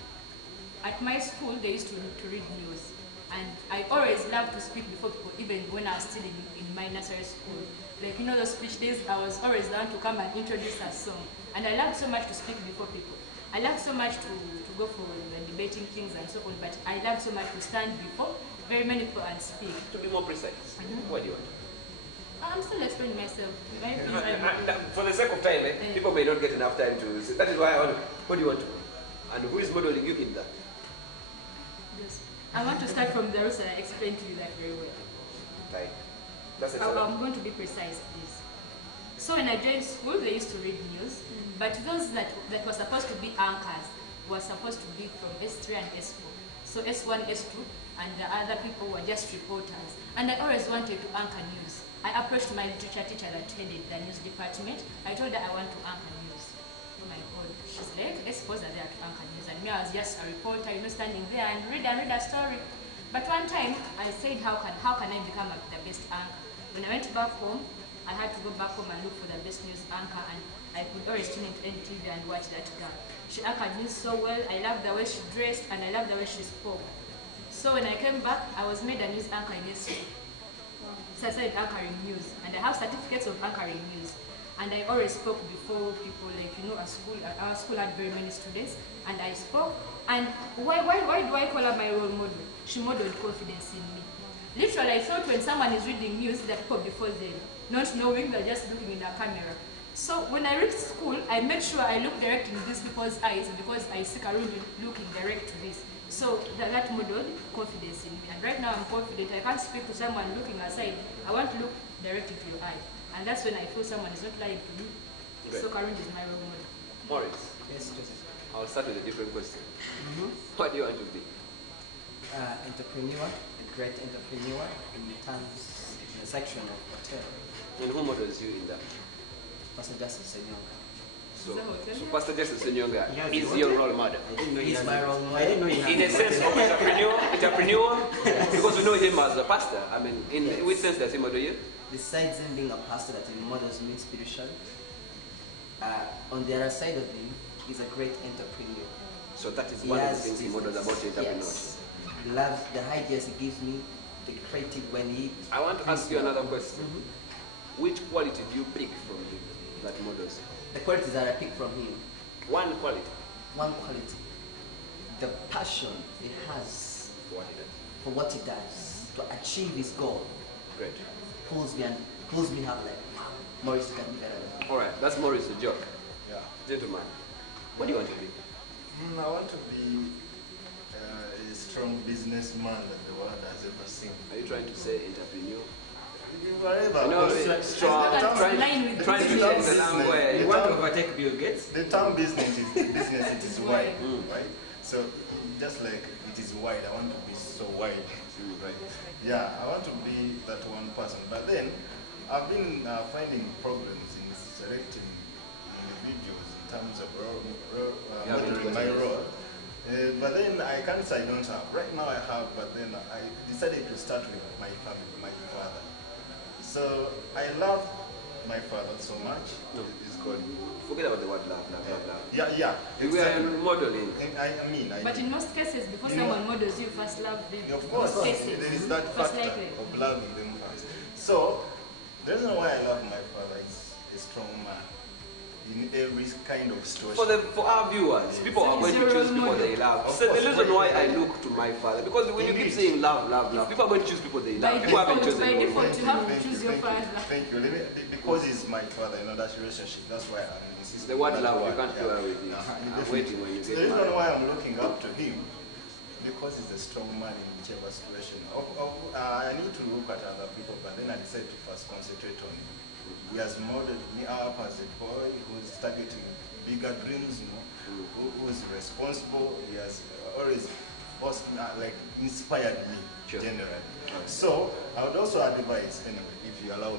at my school they used to read news. And I always loved to speak before people, even when I was still in my nursery school. Like, you know, those speech days, I was always down to come and introduce a song. And I loved so much to speak before people. I loved so much to go for the debating things and so on, but I loved so much to stand before very many people and speak. To be more precise, what do you want? I'm still explaining myself. For the sake of time, people may not get enough time to say. That is why I want. What do you want to? And who is modeling you in that? Yes. I want to start from the roots and I explain to you that very well. Right. That's I'm going to be precise, please. So when I joined school, they used to read news, but those that were supposed to be anchors were supposed to be from S3 and S4. So S1, S2, and the other people were just reporters. And I always wanted to anchor news. I approached my literature teacher that headed the news department. I told her I want to anchor news. Oh my God. She's like, S4s are there to anchor news. And me, I was just a reporter, you know, standing there and read a story. But one time, I said, how can I become the best anchor? When I went back home, I had to go back home and look for the best news anchor, and I could always tune into NTV and watch that girl. She anchored news so well. I loved the way she dressed, and I loved the way she spoke. So when I came back, I was made a news anchor in S2. So I started anchoring news, and I have certificates of anchoring news. And I always spoke before people, like, you know, our school had very many students, and I spoke. And why do I call her my role model? She modeled confidence in me. Literally, I thought when someone is reading news, that people before them, not knowing they're just looking in the camera. So when I reached school, I made sure I look direct in these people's eyes because I see Karungi looking direct to this. So that modeled confidence in me. And right now I'm confident. I can't speak to someone looking aside. I want to look directly to your eye. And that's when I feel someone is not lying to me. Okay. So Karungi is my role model. Maurice. Yes, Joseph. I'll start with a different question. What do you want to be? Entrepreneur, a great entrepreneur in the section of hotel. And who models you in that? Pastor Justice Senyonga. So Pastor Jackson Senyonga is your role model. He's my role model. I didn't know he In a sense of entrepreneur, because we know him as a pastor. I mean, in which sense does he model you? Besides him being a pastor that he models me spiritually, on the other side of him, he's a great entrepreneur. So that is one of the things he models about entrepreneurship. Yes. He loves the ideas he gives me, the creative when he... I want to ask you another question. Which quality do you pick from him that models you? The qualities that I pick from him. One quality. One quality. The passion he has for what he does to achieve his goal. Great. Pulls me up like, wow, Maurice can be better. All right, that's Maurice the joke. Yeah. Gentlemen, what do you want to be? I want to be a strong businessman that the world has ever seen. Are you trying to say entrepreneur? Whatever. No, strong, trying to change the language. You want to overtake Bill Gates? The term business, it is wide, right? So just like it is wide, I want to be so wide, right? Yeah, I want to be that one person. But then I've been finding problems in selecting individuals in terms of modeling my role. But then I can't say I don't have. Right now I have, but then I decided to start with my family, my father. So I love my father so much. He's God. Forget about the word love. Yeah. We are modeling. But in most cases, before someone models you, first love them. Of course, Most cases, there is that first factor like them. of loving them first. So the reason why I love my father is a strong man in every kind of situation. For our viewers, people are going to choose people they love. So the reason why I look to my father, because when you keep saying love, people are going to choose people they love. People haven't chosen. By default, you have to choose your father. Thank you. Because he's my father, that relationship. That's why I'm insisting. The word love, you can't go away with it. I'm waiting when you get the reason married. why I'm looking up to him, because he's a strong man in whichever situation. I need to look at other people, but then I decided to first concentrate on him. He has molded me up as a boy who's targeting bigger dreams, who's responsible. He has always inspired me, generally. So I would also advise, anyway, if you allow me,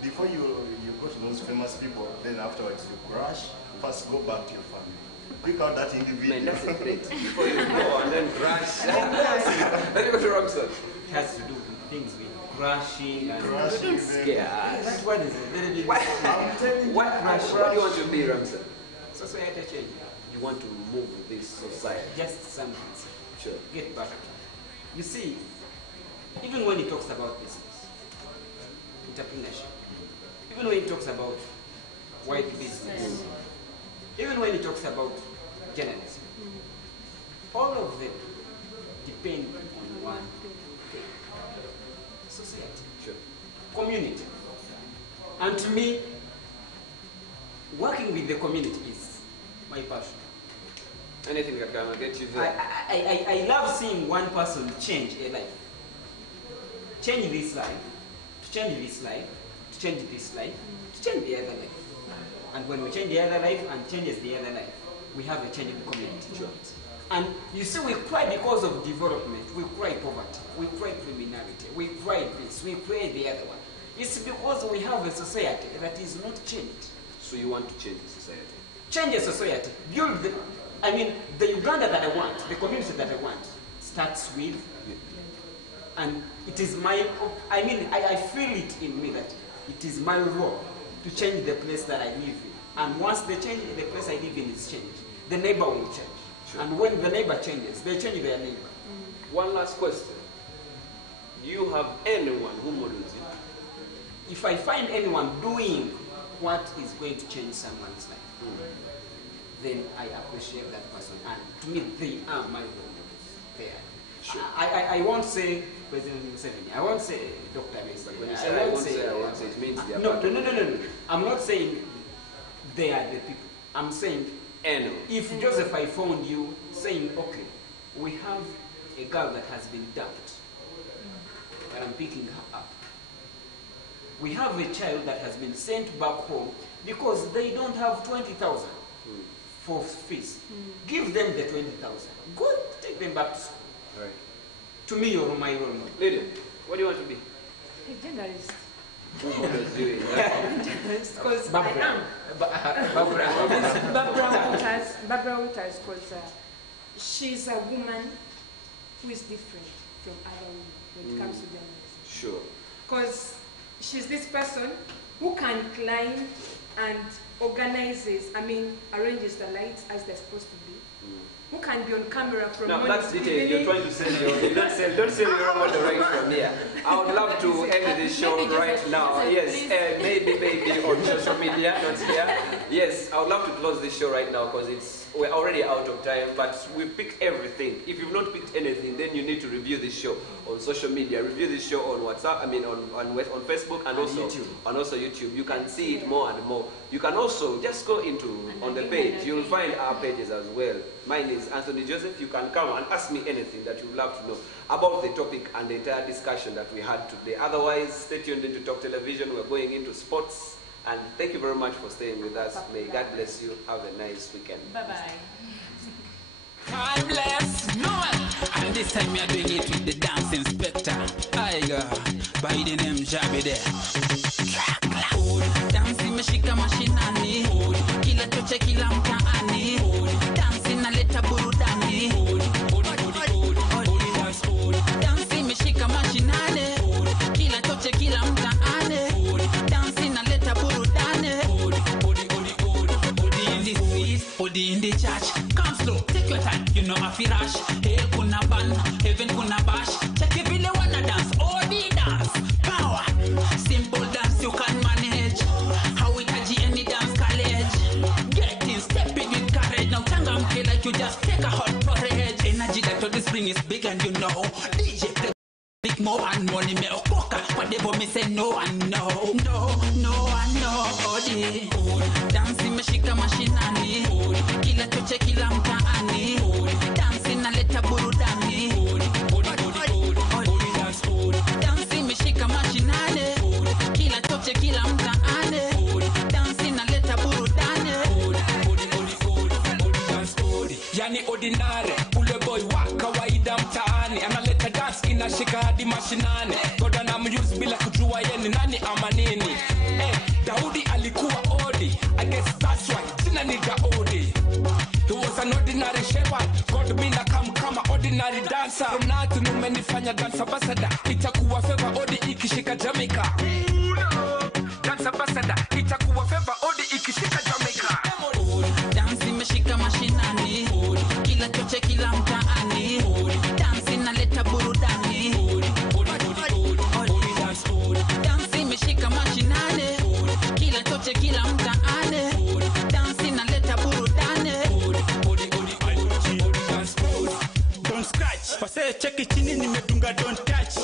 before you go to those famous people, then afterwards you crash, first go back to your family. Pick out that individual. Man, that's a great. Before you go and then crash. Let me go to Robson. It has to do with things with crashing and Don't scare us. That one is a little bit... I'm telling you. What do you want to be, Ramsey? Society change. You want to move with this society? Just something. Sure. Get back. You see, even when he talks about business, entrepreneurship, even when he talks about white business, even when he talks about journalism, all of them depend on one thing: society, community. And to me, working with the community is my passion. Anything that can get you there. I love seeing one person change a life. Change this life, to change this life, to change this life, to change the other life. And when we change the other life and changes the other life, we have a changing community. And you see, we cry because of development, we cry poverty, we cry criminality, we cry this, we cry the other one. It's because we have a society that is not changed. So you want to change the society? Change a society. Build the, the Uganda that I want, the community that I want, starts with, and it is my, I feel it in me that it is my role to change the place that I live in. And once the place I live in is changed, the neighbor will change. Sure. And when the neighbor changes, they change their neighbor. One last question. Do you have anyone who models you? If I find anyone doing what is going to change someone's life, then I appreciate that person. And to me, they are my role models. They are. Sure. I won't say President Museveni. I won't say Dr. Messi. When you say I won't say, it means they are No. I'm not saying they are the people. I'm saying, if Joseph, I found you saying, okay, we have a girl that has been dumped, but I'm picking her up. We have a child that has been sent back home because they don't have 20,000 for fees. Give them the 20,000. Go take them back to school. Right. To me, you're my role model. Lydia, what do you want to be? A journalist. Who models you in Because I am Barbara Waters, because she's a woman who is different from other women when it comes to journalism. Sure. Because she's this person who can climb and arranges the lights as they're supposed to be. Who can be on camera from No, that's detail. You're trying to sell don't sell your own right from here. I would love to end this show right now. Yes, maybe on social media, not here. Yes, I would love to close this show right now because we're already out of time, but we picked everything. If you've not picked anything, then you need to review this show on social media. Review this show on WhatsApp, on Facebook and also YouTube. You can see it more and more. You can also just go on the page. You'll find our pages as well. Mine is Anthony Joseph. You can come and ask me anything that you'd love to know about the topic and the entire discussion that we had today. Otherwise, stay tuned into Talk Television. We're going into sports. And thank you very much for staying with us. May God bless you. Have a nice weekend. Bye-bye. God bless Noel. And this time we are doing it with the dance inspector. I go by the name Jabi there. Dancing mashika mashinani. Kila choche kila mtaani. Dancing na leta burudani. Dancing mashika mashinani. Kila choche kila mtaani. Dancing na leta burudani. Odi in the street, odi in the church. Come slow, take your time, you know I feel rush. Hell kuna ban, heaven kuna bash. Check if you wanna dance, odi dance. Power, simple dance you can manage. How we kaji any dance college. Get in, step in with courage. Now tanga mke like you just take a hot porridge. Energy that all this bring is big and you know. DJ play big more and money me okoka. Whatever me say no and no. No and no, odi. Dancing mashika mashinani. Kila choche kila mtaani. Dancing na leta burudani. Dancing mashika mashinani. Kila choche kila mtaani. Dancing na leta burudani. Yani ordinary, ule boy wa kawaida mtaani. Analeta dance inashika hadi mashinani. Goda na muse bila kujua yeni nani ama nini. Daudi alikuwa odi. I guess that's why jina ni Daudi. He was an ordinary shepherd. God mina kama ordinary dancer. From now to numenifanya dance ambassador. Itakuwa favor odi ikishika Jamaica. Dance ambassador. Itakuwa favor odi ikishika Jamaica. Dance imeshika mashinani. Kila choche kila mtaani. Dance inaleta burudani. Dance imeshika mashinani. Kila choche kila mtaani. Dance inaleta burudani. Don't scratch. Pase cheki chini nimedunga don't touch.